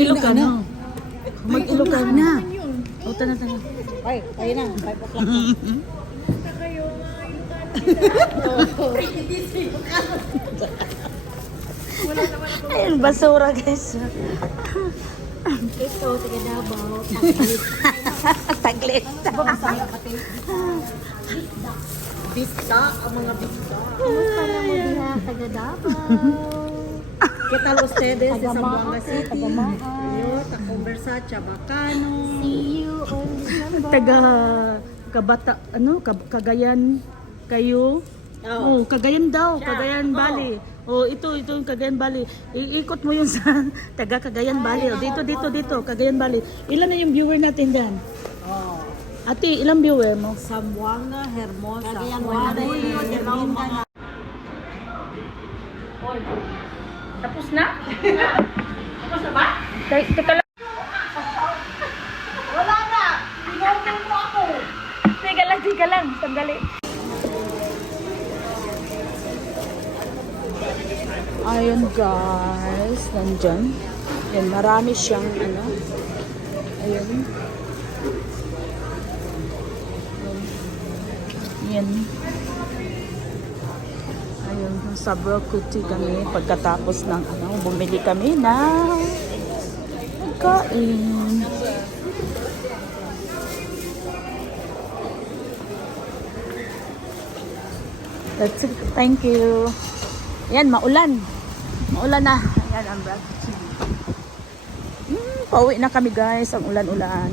Ilocano. Mag-Ilocano na. O, tana. Ay, tayo na. 5 o'clock. Ayun, basura guys. Ito, taga Davao. Taglit. Bista, ang mga bista. Kumusta na mo diha, taga Davao? ¿Qué tal ustedes de Zamboanga City? Taga Maan. Yo, ta-conversa, Chabacano. See you on December. Taga Kabata, Cagayan kayo. Oh, Cagayan daw, Cagayan Valley. Oh, ito yung Cagayan Valley. Iikot mo yun sa taga Cagayan Valley. Oh, dito, Cagayan Valley. Ilan na yung viewer natin dyan? Oh. Ate, ilang viewer mo? Zamboanga, Hermosa. Cagayan Juarez, Valley. Mindanao. Tapos na? Tapos na ba? Teka lang. Wala na! Pinaupo mo ako! Teka lang. Sandali. Ayun guys, nandyan. Yan, marami siyang ano. Ayun. Yan. Ayun, sa Brocuti kami. Pagkatapos ng ano, bumili kami ng pagkain. That's it. Thank you. Yan, maulan. Maulan na. Ayan ang Brocuti. Pauwi na kami guys. Ang ulan-ulan.